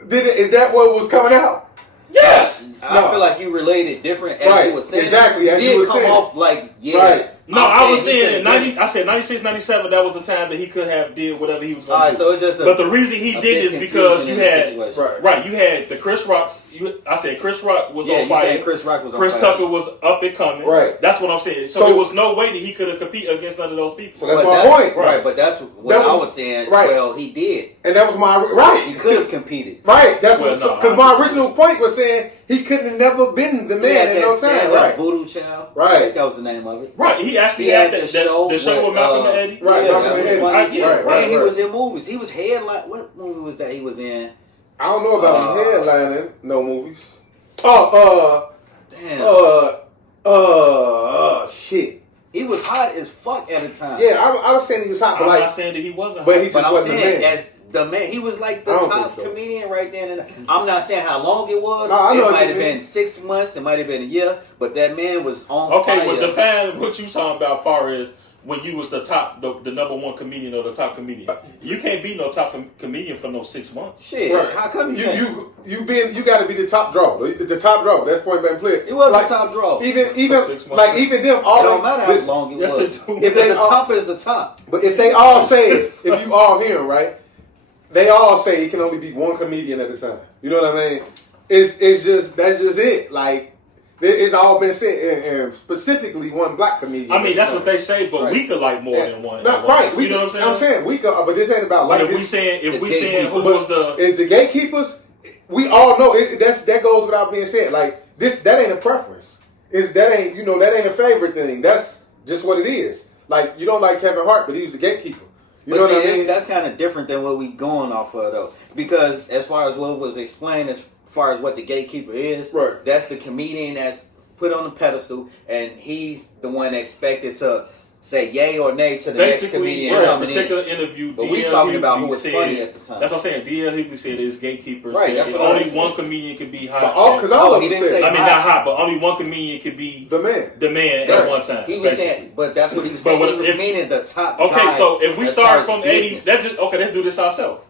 Is that what was coming out? Yes. I feel like you related different as you were saying. Exactly, as you were saying. Off like Right. No, I was saying 90. I said 96, 97. That was the time that he could have did whatever he was going to do. So it's just but the reason he did is because you had you had the Chris Rocks. I said Chris Rock was on fire. Said Chris Rock was on Chris fire. Tucker was up and coming. Right. That's what I'm saying. So there was no way that he could have competed against none of those people. So that's my point. Right. But that's what I was saying. Right. Well, he did, and that was my right. He could have competed. Right. That's because my original point was saying he couldn't have never been the man at no time. Right. Voodoo Child. Right. I think that was the name of it. Right. He actually had the show with Malcolm and Eddie. Right. Malcolm and Eddie. And he was in movies. He was headline. What movie was that he was in? I don't know about him headlining no movies. Shit. He was hot as fuck at the time. Yeah, I was saying he was hot, but I'm not saying that he wasn't hot. But he just wasn't saying, the man. as the man, he was like the top comedian right then. And I'm not saying how long it was. No, I know it might have been 6 months. It might have been a year. But that man was on fire. Okay, but define what you talking about far as when you was the number one comedian or the top comedian. You can't be no top comedian for no 6 months. Shit, Right. how come you got to be the top draw. The top draw. That's point blank clear. It was like, the top draw. Even 6 months. like even them all. It don't matter how long it Yes, was. it do. If the top is the top. But if they all say, if you all hear them, right? They all say it can only be one comedian at a time. You know what I mean? It's just that's just it. Like it's all been said, and specifically one black comedian. I mean, that's what they say, but right. we could like more than one. Right? You know what I'm saying? We could, but this ain't about like. But if this, we saying who was the is the gatekeepers? We all know that goes without being said. Like that ain't a preference. That ain't a favorite thing. That's just what it is. Like you don't like Kevin Hart, but he was the gatekeeper. You know what I mean? That's kind of different than what we going off of though, because as far as what was explained, as far as what the gatekeeper is, right. That's the comedian that's put on the pedestal, and he's the one expected to say yay or nay to the next comedian coming in. Particular interview, but we talking about who was funny at the time. That's what I'm saying. D.L. Hughley said his gatekeepers. Right. That's what only one comedian could be hot. Because all of them said, I mean, not hot, but only one comedian could be the man. The man at one time. He was saying, but that's what he was saying. He was meaning the top. Okay, so if we start from 80, let's do this ourselves.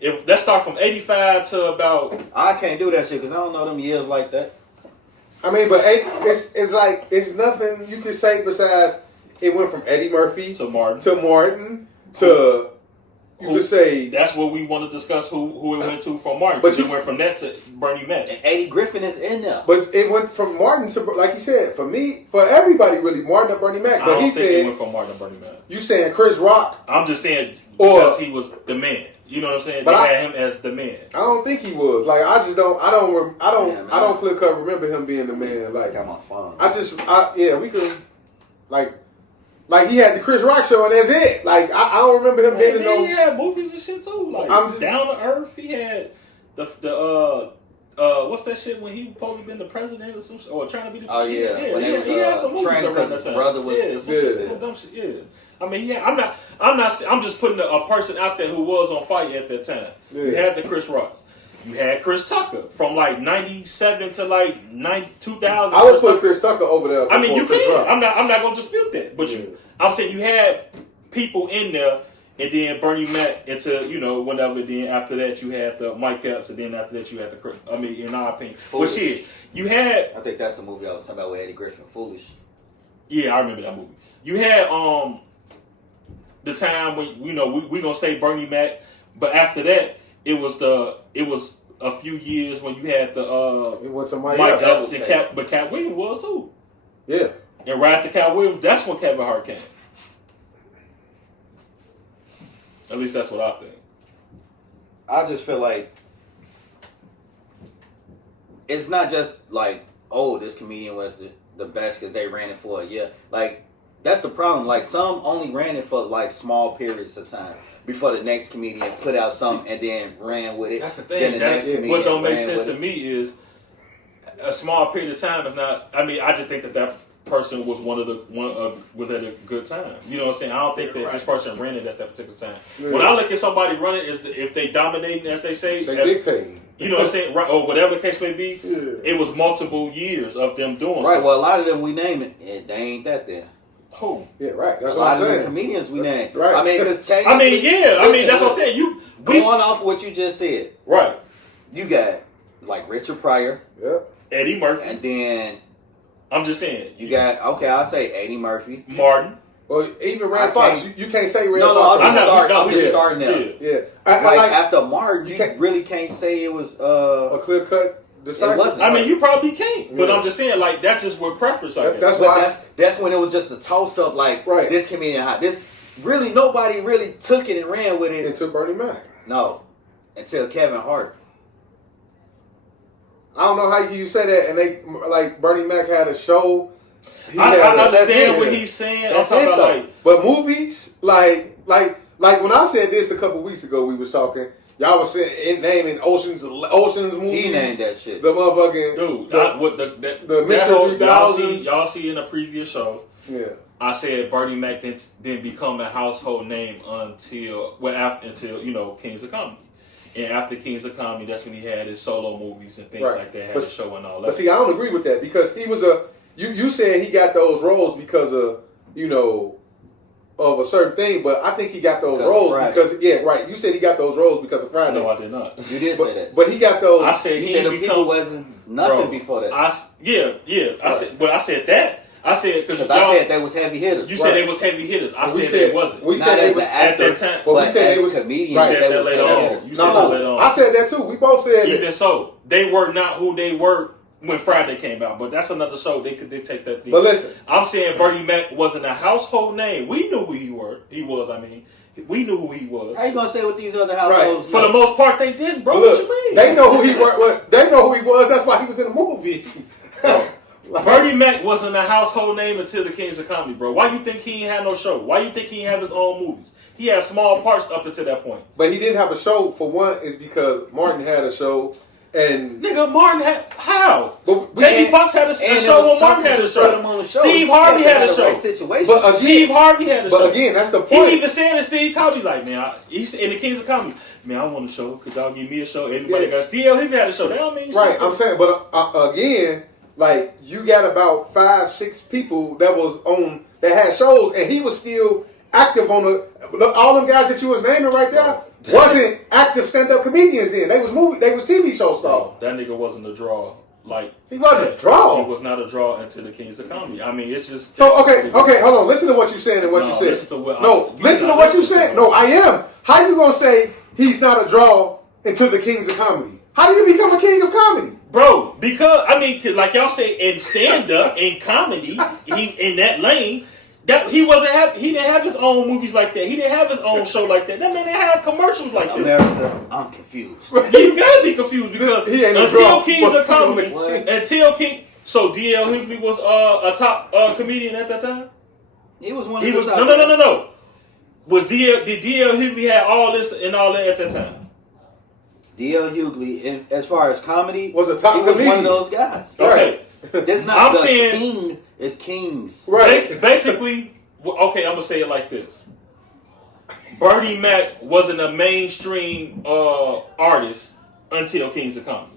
Let's start from 85 to about. I can't do that shit because I don't know them years like that. I mean, but it's like it's nothing you can say besides it went from Eddie Murphy to Martin to you could say that's what we want to discuss who it went to from Martin. But it went from that to Bernie Mac. And Eddie Griffin is in there. But it went from Martin to, like you said, for everybody really, Martin to Bernie Mac. But he said it went from Martin to Bernie Mac. You saying Chris Rock? I'm just saying because he was the man. You know what I'm saying? They had him as the man. I don't think he was. Like I don't clear cut remember him being the man. Like I'm on phone. We could like he had the Chris Rock show and that's it. Like I don't remember him being in no. He had movies and shit too. Like Down to Earth. He had the what's that shit when he was supposed to be the president or some or trying to be the oh yeah when he had some movies trying because his brother was some dumb shit. Yeah. I mean, I'm just putting a person out there who was on fire at that time. Yeah. You had the Chris Rocks. You had Chris Tucker from like 97 to like 2000. I would put Chris Tucker over there. I mean, you Chris can. Rock. I'm not going to dispute that. But I'm saying you had people in there, and then Bernie Mac into whenever. Then after that, you had the Mike Epps, and then after that, you had the Chris. I mean, in our opinion, but shit, you had. I think that's the movie I was talking about with Eddie Griffin, Foolish. Yeah, I remember that movie. You had the time when we gonna say Bernie Mac, but after that it was a few years when you had the it went to Mike Epps and Cat Williams was too. Yeah, and right after Cat Williams, that's when Kevin Hart came. At least that's what I think. I just feel like it's not just like this comedian was the best because they ran it for a year. Like. That's the problem. Like some only ran it for like small periods of time before the next comedian put out something and then ran with it. That's the thing. What don't make sense to me is a small period of time is not. I mean, I just think that person was was at a good time. You know what I'm saying? I don't think that this person ran it at that particular time. Yeah. When I look at somebody running, if they dominating, as they say, they dictating. You know what I'm saying? Right, or whatever the case may be. Yeah. It was multiple years of them doing. Right. Well, a lot of them we name it, they ain't that there. Who? Yeah, right. That's what I'm saying. Comedians we name. Right. I mean, because that's what I'm saying. Going off what you just said. Right. You got like Richard Pryor. Yep. Eddie Murphy. And then I'm just saying. You got I'll say Eddie Murphy. Martin. Or even Red Fox. You can't say Red Fox. I'm just starting now. Yeah. After Martin, you really can't say it was a clear cut. I mean, you probably can't, but I'm just saying, like that's just what preference. That's when it was just a toss up. Like this comedian hot. This really nobody really took it and ran with it until Bernie Mac. No, until Kevin Hart. I don't know how you say that, and they like Bernie Mac had a show. I understand what he's saying. I'm talking about but movies, like when I said this a couple weeks ago, we was talking. Y'all was saying naming Ocean's movies. He named that shit. The motherfucking dude. The Mr. 3000. Y'all see in a previous show. Yeah. I said Bernie Mac didn't become a household name until Kings of Comedy. And after Kings of Comedy, that's when he had his solo movies and things like that. Had a show and all that. But see, I don't agree with that because he was you said he got those roles because of of a certain thing, but I think he got those Because of roles Friday. because you said he got those roles because of Friday. No, I did not. You did say that. But he got those. I said You he said the didn't people become. wasn't nothing before that. I said that. I said because I said they was heavy hitters. You said they was heavy hitters. I we said they wasn't. We Not said they as was an actor, at that time. But we but said as they was comedians. right. You said they that was later heavy on. hitters. You said that later on. I said that too. We both said Even so, they were not who they were when Friday came out. But that's another show. They could dictate that thing. But listen, I'm saying Bernie Mac wasn't a household name. We knew who he was. I mean, we knew who he was. How you gonna say what these other households? For the most part, they didn't, bro. look, What you mean? they know who he was. They know who he was. That's why he was in the movie. Like, Bernie Mac wasn't a household name until the Kings of Comedy, bro. Why you think he ain't had no show? Why you think he ain't have his own movies? He had small parts up until that point. But he didn't have a show. For one, is because Martin had a show, and Nigga, Martin had how? But- Jamie Foxx had a show when Martin had a show. Steve Harvey had a show. But Steve Harvey had a show. But again, that's the He point. even said to Steve Cosby, like, man, he's in the Kings of Comedy. Man, I want a show. Could y'all give me a show? Everybody got DL. He had a show. That don't mean Right, shit. I'm saying, but again, like you got about 5-6 people that was on that had shows, and he was still active on all them guys that you was naming right there wasn't active stand-up comedians. Then they was TV show stars. That nigga wasn't a draw. Like He wasn't a draw. He was not a draw into the Kings of Comedy. I mean, it's just So okay, hold on. Listen to what you saying and what you said. Listen to what listen to what you said. No, I am. How you gonna say he's not a draw into the Kings of Comedy? How do you become a king of comedy? Bro, because I mean, cause like y'all say in stand up, in comedy, he in that lane, that he didn't have his own movies like that. He didn't have his own show like that. That man didn't have commercials like that. America, I'm confused. You gotta be confused because He ain't no until draw. Kings of Comedy, What? so DL Hughley was a top comedian at that time. He was one He of was those. no. Did DL Hughley have all this and all that at that time? D.L. Hughley, as far as comedy, Was a top he was comedian. one of those guys. Okay. That's not I'm the saying- king. It's kings. Right. Basically, okay, I'm gonna say it like this: Bernie Mac wasn't a mainstream artist until Kings of Comedy.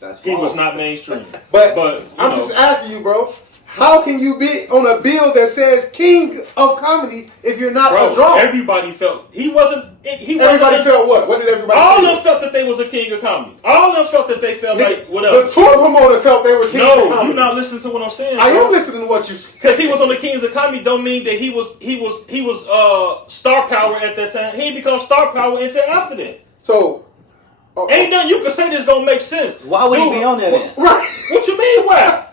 That's He was false. not mainstream. But you I'm know, just asking you, bro. How can you be on a bill that says king of comedy if you're not bro, a draw? everybody felt he wasn't. Everybody felt what? What did everybody All feel? of them felt that they was a king of comedy. All of them felt that they felt like The whatever. tour promoter felt they were kings of No, comedy. you're not listening to what I'm saying. I bro. am listening to what you say. Because he was on the Kings of Comedy don't mean that he was star power at that time. He ain't become star power until after that. So, Ain't nothing you can say that's gonna make sense. Why would he Dude, be on there then? right. What you mean why?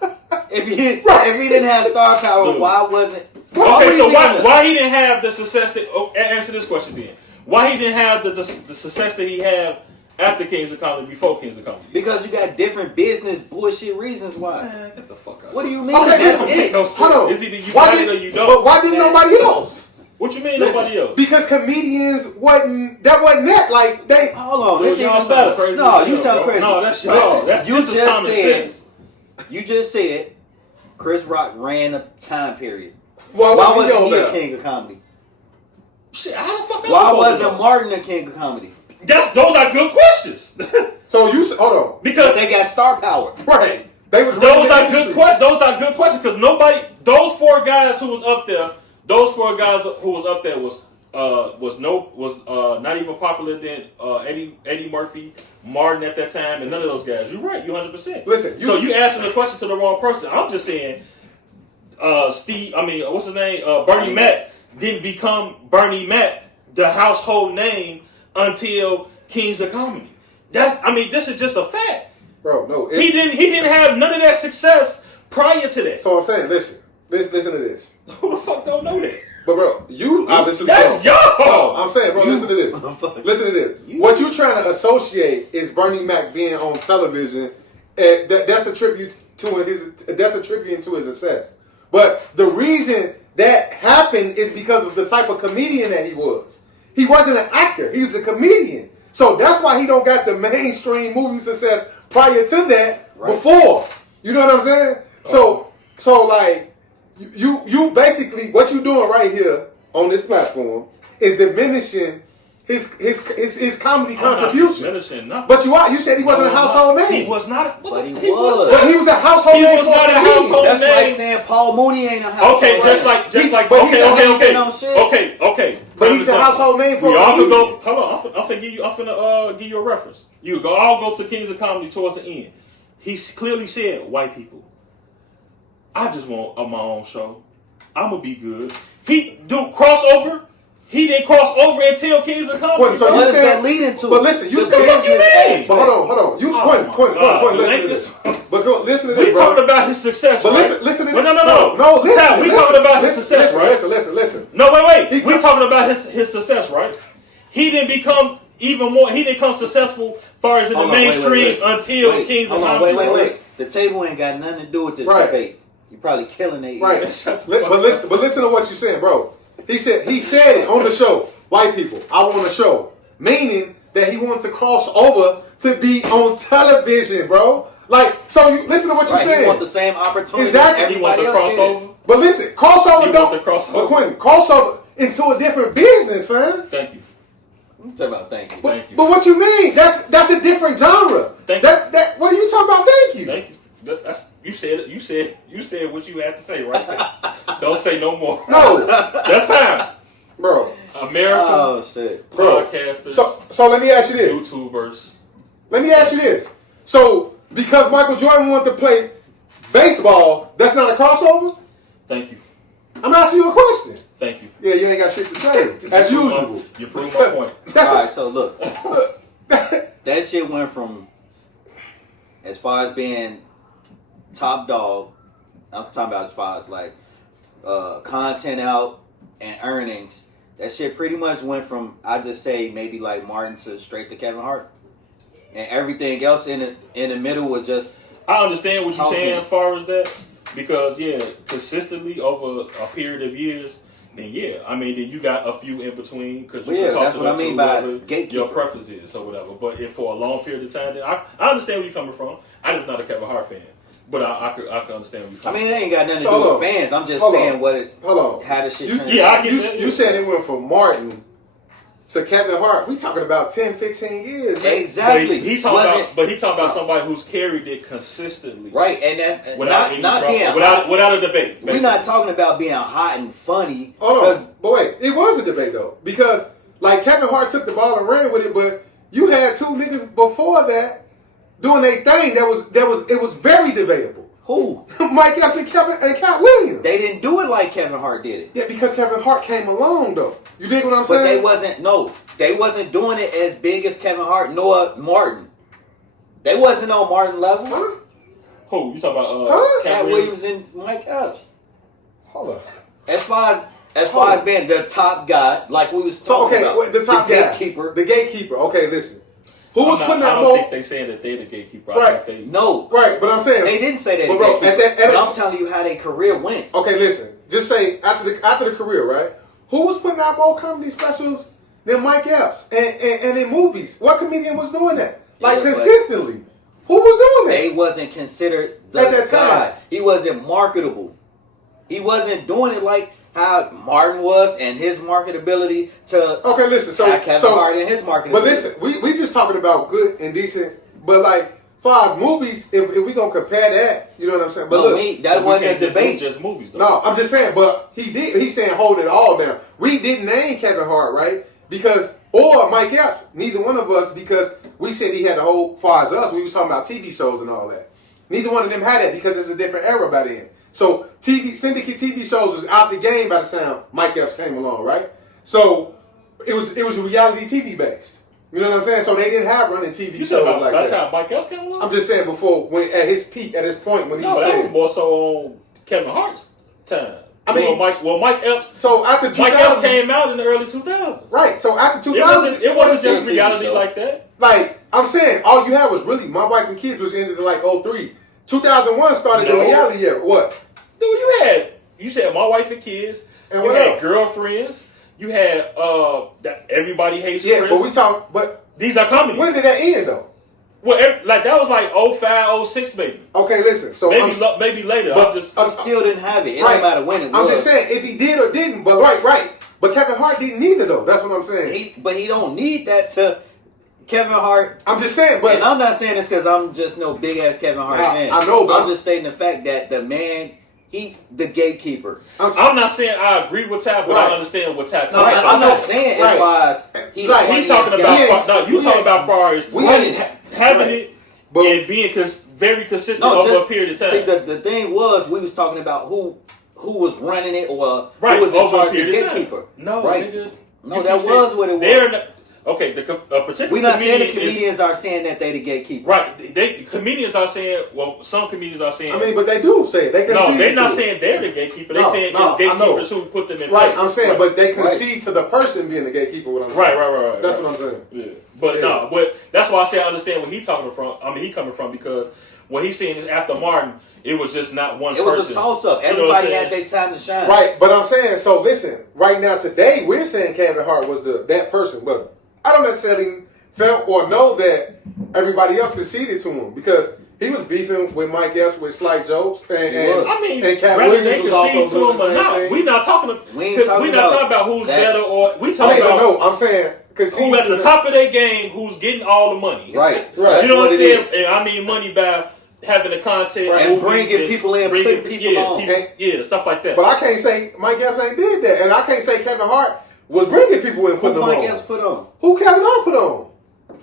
If he didn't have star power, Dude. why wasn't? Okay, so would he be on there? why he didn't have the success that answer this question then. Why he didn't have the success that he had after Kings of Comedy, before Kings of Comedy? Because you got different business bullshit reasons why. Man, get the fuck out. What do you mean? Okay, That's listen, it. No, Hold on. It's either you Why got it did- or you don't. But why didn't nobody else? What you mean Listen, nobody else? Because comedians wasn't that. Like they. Hold on, Dude, this y'all even sound better. crazy No, as you hell, sound bro. crazy. No, that's Listen, y'all. This is just common said. sense. You just said Chris Rock ran a time period. Why Why wasn't wasn't he a there? king of comedy? Shit, how the fuck? Why else supposed to wasn't know? Martin a king of comedy? Those are good questions. So you hold on. Because But they got star power. Right. They was those running are the good industry. questions. Those are good questions because nobody. Those four guys who was up there. Those four guys who was up there was not even popular then. Eddie Murphy, Martin at that time, and none of those guys. You're right. You 100%. Listen, So you asking the question to the wrong person. I'm just saying. Steve. I mean, what's his name? Bernie Mac didn't become Bernie Mac, the household name, until Kings of Comedy. This is just a fact. Bro, no. He didn't have none of that success prior to that. So I'm saying, listen to this. Who the fuck don't know that? But bro, you obviously That's don't. y'all. No, I'm saying, bro, listen to this. motherfucker. Listen to this. What you're trying to associate is Bernie Mac being on television, and that's a tribute to his success. But the reason that happened is because of the type of comedian that he was. He wasn't an actor. He was a comedian. So that's why he don't got the mainstream movie success prior to that. Right. Before. You know what I'm saying? So like you basically what you doing right here on this platform is diminishing his comedy I'm not contribution. diminishing nothing. But you said he wasn't a household name. He was not. But he But he was a household He name. was for not a comedian. household That's name. like saying Paul Mooney ain't a household Okay, name. just like He's a household name for We all could comedian. go. Hold on, I'm finna give you a reference. You go all go to Kings of Comedy towards the end. He clearly said, "White people, I just want my own show. I'm gonna be good." He do crossover. He didn't cross over until Kings of Comedy. So What you is said, that leading to? But listen, you The said. business you mean? aspect. But hold on. You Quinn, listen to this. But listen to this, We bro. talking about his success, But right? listen to No, this. no. Listen. Tal, we talking about his success, right? Listen. No, wait. He We took- talking about his success, right? He didn't become even more. He didn't become successful as far as in the mainstream until Kings of Comedy. Wait. The table ain't got nothing to do with this debate. You probably killing it. Right. But listen to what you're saying, bro. He said it on the show. White people, I want a show. Meaning that he wanted to cross over to be on television, bro. Like, so you listen to what you're saying. You want the same opportunity. Exactly. He want the Everybody else crossover. did. But listen, crossover You don't. want the crossover? But Quentin, crossover into a different business, fam. Thank you. I'm talking about thank you. But, Thank you. but what you mean? That's a different genre. Thank that what are you talking about? Thank you. Thank you. That's you said it. You said what you had to say right there. Don't say no more. No, That's fine. bro. American Oh shit. Bro. podcasters, So let me ask you this. YouTubers. Let me ask you this. So because Michael Jordan wanted to play baseball, that's not a crossover? Thank you. I'm asking you a question. Thank you. Yeah, you ain't got shit to say. As usual. You proved my point. That's All right, so look, that shit went from as far as being top dog. I'm talking about as far as like content out and earnings. That shit pretty much went from, I just say maybe like Martin to straight to Kevin Hart, and everything else in the middle was just. I understand what you're How saying things. as far as that, because consistently over a period of years, then then you got a few in between because you can talk that's to what I them mean to by whatever gatekeeper. your preference is or whatever. But if for a long period of time, then I understand where you're coming from. I'm just not a Kevin Hart fan, but I could understand where you're I coming mean, it ain't got nothing to Hold do on. with fans. I'm just Hold saying on. what it. Hold on. How the shit. You, turned yeah, out. I get that. you said it went from Martin to Kevin Hart. We talking about 10, 15 years. Man. Exactly. But he talking about somebody who's carried it consistently, Right, and that's Without any not drama, being without a debate. We're not talking about being hot and funny. Hold on. But wait, it was a debate though. Because like Kevin Hart took the ball and ran with it, but you had two niggas before that doing their thing it was very debatable. Who? Mike Epps and Cat Williams. They didn't do it like Kevin Hart did it. Yeah, because Kevin Hart came along though. You dig what I'm But saying? they wasn't doing it as big as Kevin Hart nor Martin. They wasn't on Martin level. Huh? Who you talking about? Huh? Cat Williams and Mike Epps. Hold up. As far as being the top guy, like we was So talking okay, about, wait, the top guy. gatekeeper. The gatekeeper. Okay, listen. Who was putting I out don't more? think they saying that they're the gatekeeper. Right. I think they No, Right, but I'm saying they didn't say that. But bro, but I'm telling you how their career went. Okay, listen. Just say after the career, right? Who was putting out more comedy specials than Mike Epps and in movies? What comedian was doing that? Like Yeah, but consistently. Who was doing They that? wasn't considered the At that guy. time. He wasn't marketable. He wasn't doing it like how Martin was and his marketability to Okay, listen. So Kevin Hart and his marketability. But listen, we just talking about good and decent. But like, far as movies, if we gonna compare that, you know what I'm saying? But No, look, that we wasn't a can't just do debate. just movies though. no, I'm just saying. But he's saying hold it all down. We didn't name Kevin Hart, right? Because or Mike Epps, neither one of us, because we said he had the whole. Far as us, we was talking about TV shows and all that. Neither one of them had that because it's a different era by then. So syndicate TV shows was out the game by the time Mike Epps came along, right? So it was reality TV based. You know what I'm saying? So they didn't have running TV You said shows about like that that. time Mike Epps came along. I'm just saying before when at his peak, at his point when he No, that was said. more so on Kevin Hart's time. I mean, Mike Epps. So after 2000, Mike Epps came out in the early 2000s. right? So after 2000, It wasn't just TV reality show. like that. like I'm saying, all you had was really My Wife and Kids, which ended in like 03. 2001 started the No. reality year. What? Dude, you said My Wife and Kids. And you what had else? Girlfriends. You had that Everybody Hates Yeah, Chris. but we talk. But These are comedies. when did that end though? Well, like that was like 05, 06 maybe. Okay, listen. So Maybe later. But- He still didn't have it. It Right. don't matter when it was. I'm just saying if he did or didn't. But right. But Kevin Hart didn't either, though. That's what I'm saying. But he don't need that to Kevin Hart. I'm just saying, but and I'm not saying this because I'm just no big ass Kevin Hart fan. I know, but I'm just stating the fact that the man, the gatekeeper. I'm not saying I agree with Tap, but I understand what Tap. No, I'm not saying as far as he talking about. You talking about far as having it and being very consistent over a period of time. See, the thing was we was talking about who was running it or who was in over charge of the gatekeeper. No, right? Nigga, no, that was what it was. Okay, particular. We're not saying the comedians are saying that they the gatekeeper. Right. Comedians are saying, well, some comedians are saying. I mean, but they do say it. They concede they're not saying they're the gatekeeper. They're saying it's gatekeepers who put them in place. Right, I'm saying, but they concede to the person being the gatekeeper. What I'm saying. Right. That's what I'm saying. Yeah. But that's why I say I understand where he talking from. I mean, he coming from because what he's saying is after Martin, it was just not one person. It was a toss-up. Everybody had their time to shine. Right, but I'm saying, so listen, right now, today, we're saying Kevin Hart was that person, but I don't necessarily felt or know that everybody else conceded to him because he was beefing with Mike Epps with slight jokes, and Cat Williams was also doing the same thing. We're not talking about who's better or we talking about. No, I'm saying who at the top of their game, who's getting all the money. Right. You know what I'm saying? And I mean money by having the content and bringing people in, putting people on, stuff like that. But I can't say Mike Epps ain't did that, and I can't say Kevin Hart was bringing people in, putting them on. Who Mike Epps put on? Who Kevin Hart put on?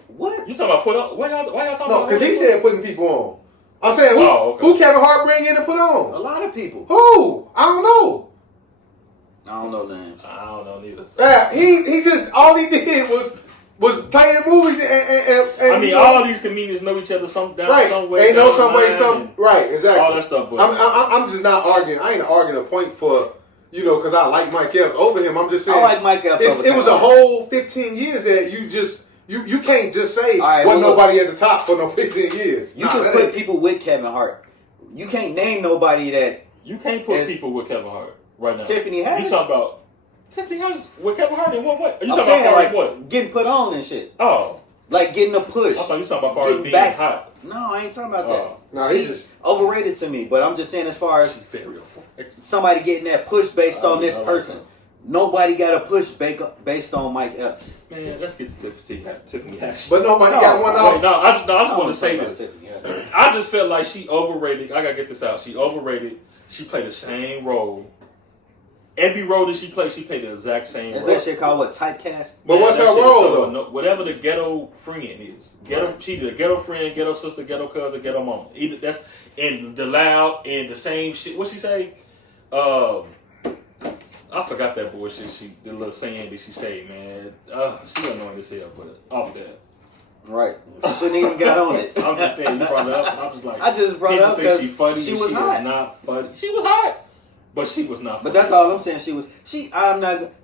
What? You talking about put on? Why y'all talking about? No, because he said putting people on. I'm saying who Kevin Hart bring in and put on? A lot of people. Who? I don't know. I don't know names. I don't know neither. Yeah, he just all he did was playing movies and I mean, all these comedians know each other some way. They know some way, right, exactly. All that stuff. But I'm just not arguing. I ain't arguing a point for because I like Mike Epps over him. I'm just saying I like Mike Epps. It was a whole 15 years that you can't just say nobody at the top for no 15 years. You can put people with Kevin Hart. You can't name nobody that. You can't put people with Kevin Hart right now. Tiffany Haddish. You talking about Tiffany Haddish with Kevin Hart and what? You I'm talking saying, about like what? Getting put on and shit. Oh. Like getting a push. I thought you talking about far as being hot. No, I ain't talking about that. No, he's just overrated to me. But I'm just saying as far as very overrated. Somebody getting that push based on this person. Nobody got a push based on Mike Epps. Man, let's get to Tiffany Haddish. But nobody got one off. I just want to say this. I just felt like she overrated. I gotta get this out. She overrated. She played the same role. Every role that she played the exact same role. That shit called what? Typecast? But what's her role though? Whatever the ghetto friend is. She did a ghetto friend, ghetto sister, ghetto cousin, ghetto mama. Either that's in the loud and the same shit. What she say? I forgot that bullshit. The little saying that she say, man. She annoying as hell, but off that. Right. Shouldn't even got on it. I'm just saying, you brought it up. And I was like, I just brought it up because she funny. She was hot. Not funny. She was hot, but she was not funny. But that's all I'm saying.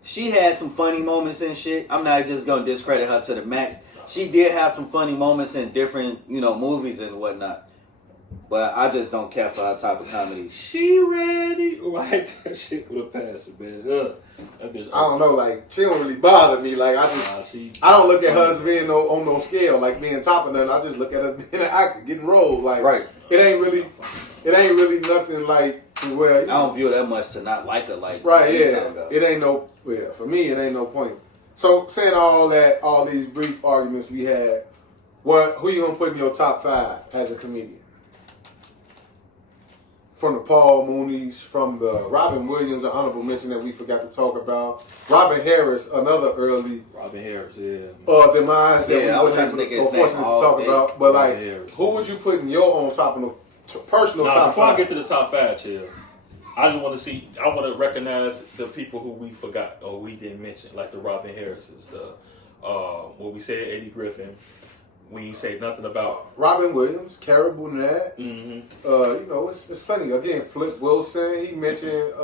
She had some funny moments and shit. I'm not just gonna discredit her to the max. She did have some funny moments in different, movies and whatnot. But I just don't care for her type of comedy. She ready? Right, that shit with a passion, man. That bitch. I don't know, like she don't really bother me. Like I don't look at her as being on no scale, like being top of nothing. I just look at her being an actor, getting roles. Like it ain't really nothing like to where I don't view that much to not like her. Like it ain't no for me. It ain't no point. So saying all these brief arguments we had, who you gonna put in your top 5 as a comedian? From the Paul Mooney's, from the Robin Williams, an honorable mention that we forgot to talk about. Robin Harris, another early demise that we wasn't fortunate to talk about. But like, Harris, who would you put in your own top of the personal top before 5? I get to the the top 5, chill. I just want to see. I want to recognize the people who we forgot or we didn't mention, like the Robin Harrises, what we said, Eddie Griffin. We ain't say nothing about Robin Williams, Carol Burnett. Mm-hmm. It's plenty. Again, Flip Wilson. He mentioned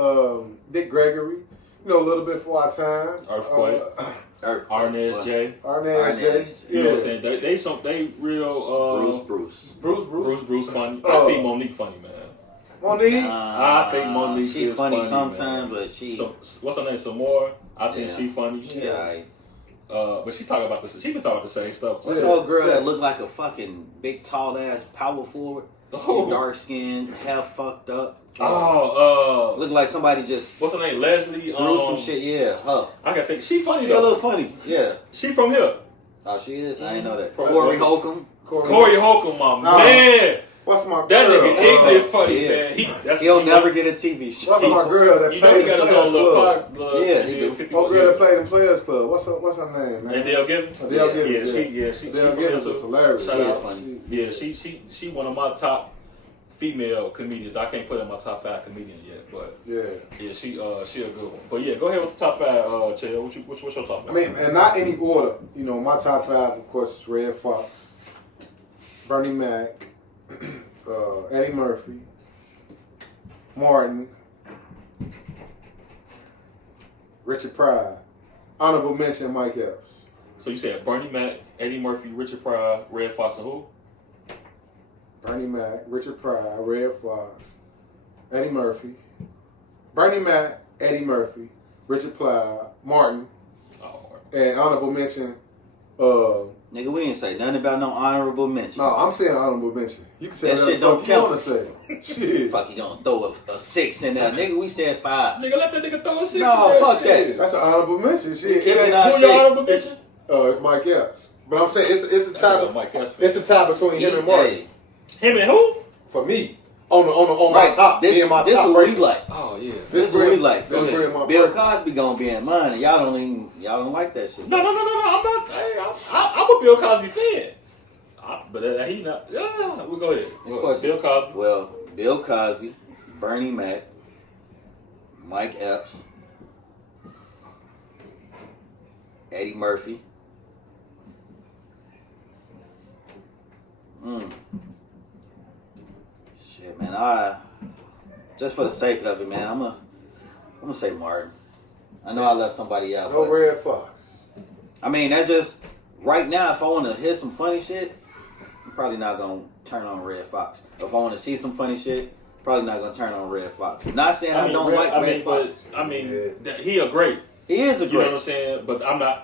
Dick Gregory. A little bit for our time. Earthquake. Arnez J. You know what I'm saying? They real Bruce funny. I think Monique funny, man. Monique? I think Monique she is funny sometimes, man. But she. What's her name? Samora. I think she funny. Yeah. But she been talking about the same stuff. What's the old girl that looked like a fucking big tall ass power forward? Oh. Dark skinned, half fucked up. Look like somebody just what's her name? Leslie. threw some shit. Yeah, her. I gotta think. She funny She a though. little funny. Yeah. She from here. Oh, she is. I ain't know that. From- Corey Holcomb. Corey Holcomb, my man. What's my girl? That nigga ignorant funny, he is. man. He'll never get a TV show. What's my girl that You know played he in got his own Players little Club? part. Yeah, he do. Oh, girl that played in Players Club. What's her name, man? And Dale Gibbons. Dale Gibbons. She Dale from Gibbons here, is too. hilarious. Shout She is out. funny. Yeah, she one of my top female comedians. I can't put her in my top 5 comedians yet, but Yeah. she a good one. But yeah, go ahead with the top 5, Chael. What's your top 5? I mean, and not any order. You know, my top 5, of course, is Red Fox, Bernie Mac, Eddie Murphy, Martin, Richard Pryor. Honorable mention, Mike Epps. So you said Bernie Mac, Eddie Murphy, Richard Pryor, Red Fox, and who? Bernie Mac, Richard Pryor, Red Fox, Eddie Murphy, Bernie Mac, Eddie Murphy, Richard Pryor, Martin, and honorable mention. Nigga, we ain't say nothing about no honorable mentions. No, I'm saying honorable mention. You can say That whatever shit don't you count. want to say. Shit. Fuck, you gonna throw a 6 in there. Nigga, we said 5. Nigga, let that nigga throw a 6 No, in fuck shit. That's an honorable mention. Shit. Keep it It out. ain't, Who your honorable mention? it's Mike Epps. But I'm saying it's a tie. Mike Epps. It's a tie between him and Martin. Hey, Him and who? For me, on my top, This, me and my this top what we rating. like. Oh yeah. This what we like. This Go bring ahead. my Bill part. Cosby gonna be in mine, and y'all don't like that shit. No. I'm not. Hey, I'm a Bill Cosby fan. But he not. Yeah, we'll go ahead. Of course. Bill Cosby. Well, Bill Cosby, Bernie Mac, Mike Epps, Eddie Murphy. Shit, man. Just for the sake of it, man, I'm gonna say Martin. I know I left somebody out. No but, Red Fox. I mean, that just right now. If I want to hear some funny shit, I'm probably not gonna turn on Red Fox. If I want to see some funny shit, probably not gonna turn on Red Fox. Not saying I don't like Red Fox. He a great. He is a You know great. what I'm saying? But I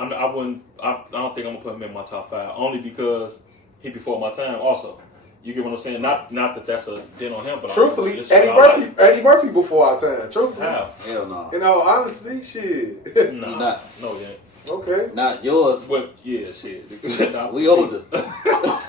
don't think I'm gonna put him in my top 5 only because he before my time. Also, you get what I'm saying? Not that that's a din on him, but Truthfully, just Eddie Murphy before our time. Truthfully, How? Hell no. in all honesty, shit. No, He not. no, yeah. Okay, Not yours. But yeah, shit. We older.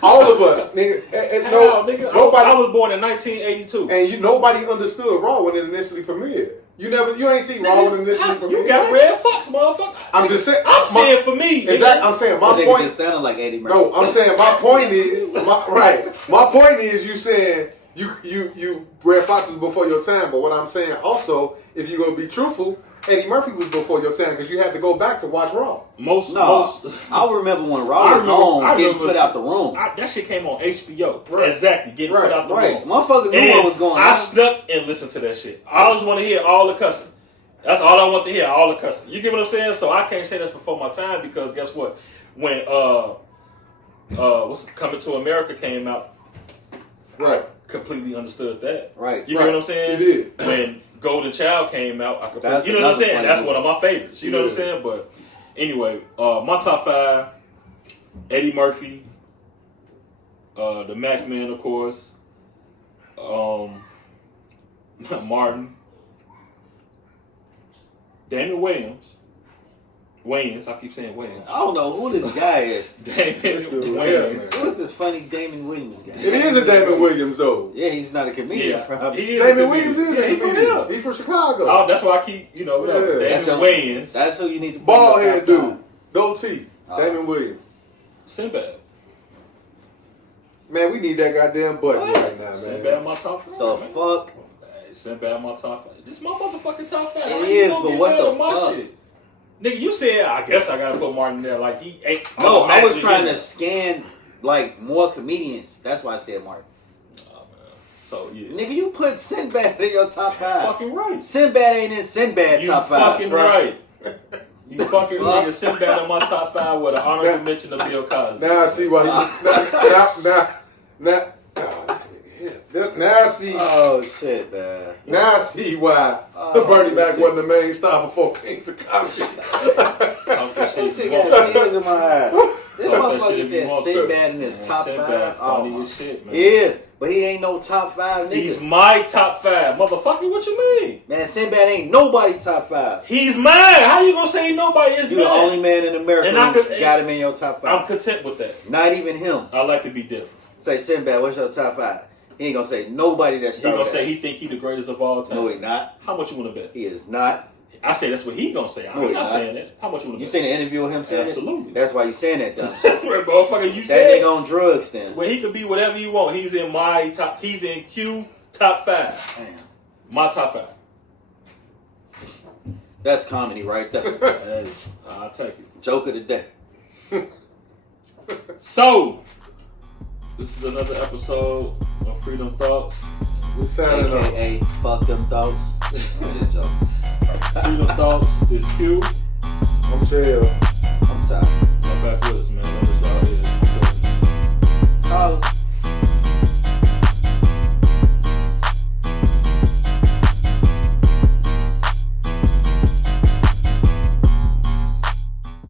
all of us, nigga. And How, no, nigga? nobody. I was born in 1982. And nobody understood Raw when it initially premiered. You ain't seen Raw when it initially premiered. You got Red Fox, motherfucker. I'm just saying. I'm saying for me. nigga. Exactly. I'm saying my That nigga point. just sounded like Eddie Murphy. No, I'm saying my point is My point is you saying you Red Fox was before your time, but what I'm saying also, if you're gonna be truthful, Eddie Murphy was before your time because you had to go back to watch Raw. Most. I remember when Raw was on getting put out the room. That shit came on HBO. Right. Exactly, getting put out the Right. room. Motherfucker knew And what was going I on. snuck and listened to that shit. I always want to hear all the cussing. That's all I want to hear, all the cussing. You get what I'm saying? So I can't say that's before my time because guess what? When Coming to America came out, Right. I completely understood that. Right. You get what I'm saying? You did. When Golden Child came out, I completely, That's you know what I'm another saying? funny That's movie. one of my favorites. You know what I'm saying? But anyway, my top 5: Eddie Murphy, the Mac Man, of course, Martin, Damon Wayans. I keep saying Wayans. I don't know who this guy is. Damon This dude, Wayans. Who is this funny Damon Williams guy? It is a Damon Williams though. Yeah, he's not a comedian. Yeah, Probably. he is a Damon comedian. Williams is Yeah, a he from comedian. here. He's from Chicago. Oh, that's why I keep, Damon That's your- Wayans, That's who you need to. put Bald in your head top dude. Goatee. Damon Williams. Sinbad. Man, we need that goddamn button right now, Sinbad man. in my top 5. The man. fuck? Hey, Sinbad in my top 5. This is my motherfucking top 5. It How you is, gonna but get what mad the at my fuck? shit? Nigga, you said I guess I gotta put Martin there. Like he ain't. No, I was automatically trying in to scan like more comedians. That's why I said Martin. there. Oh, man. So yeah, Nigga, you put Sinbad in your top 5. fucking right. Sinbad ain't in Sinbad You top 5. fucking bro. right. You fucking nigga Sinbad in my top 5 with an honorable mention of Bill Cosby. Now I see why now this nigga here. Now I see Oh shit, man. now I see why Oh, Bernie Mac shit. wasn't the main star before Kings of Comedy. Talk that This shit. shit got tears in my eyes. This Talk that motherfucker shit if you said want Sinbad to. in his Man, top Sinbad 5. funny Oh, as shit, man. he is, but he ain't no top 5 nigga. He's my top 5. Motherfucker, what you mean? Man, Sinbad ain't nobody top 5. He's mine. How you gonna say nobody is You mine? the only man in America And I who could- got him in your top 5. I'm content with that. Not even him. I like to be different. Say, Sinbad, what's your top 5? He ain't gonna say nobody that He started. gonna say he think he the greatest of all time. No, he not. How much you wanna bet? He is not. I say that's what he gonna say. No, I'm he not not. saying that. How much you wanna You bet? seen the interview with him saying it? Absolutely. That's why you saying that dumb shit. Motherfucker, you That said nigga on drugs then. well, he could be whatever you want. He's in my top. He's in Q top 5. Damn. My top 5. That's comedy right there. Hey, I'll take it. Joke of the day. So, this is another episode of Freedom Thoughts. We signing off. AKA fuck them thoughts. I'm just joking. Freedom Thoughts. This Q. I'm chill.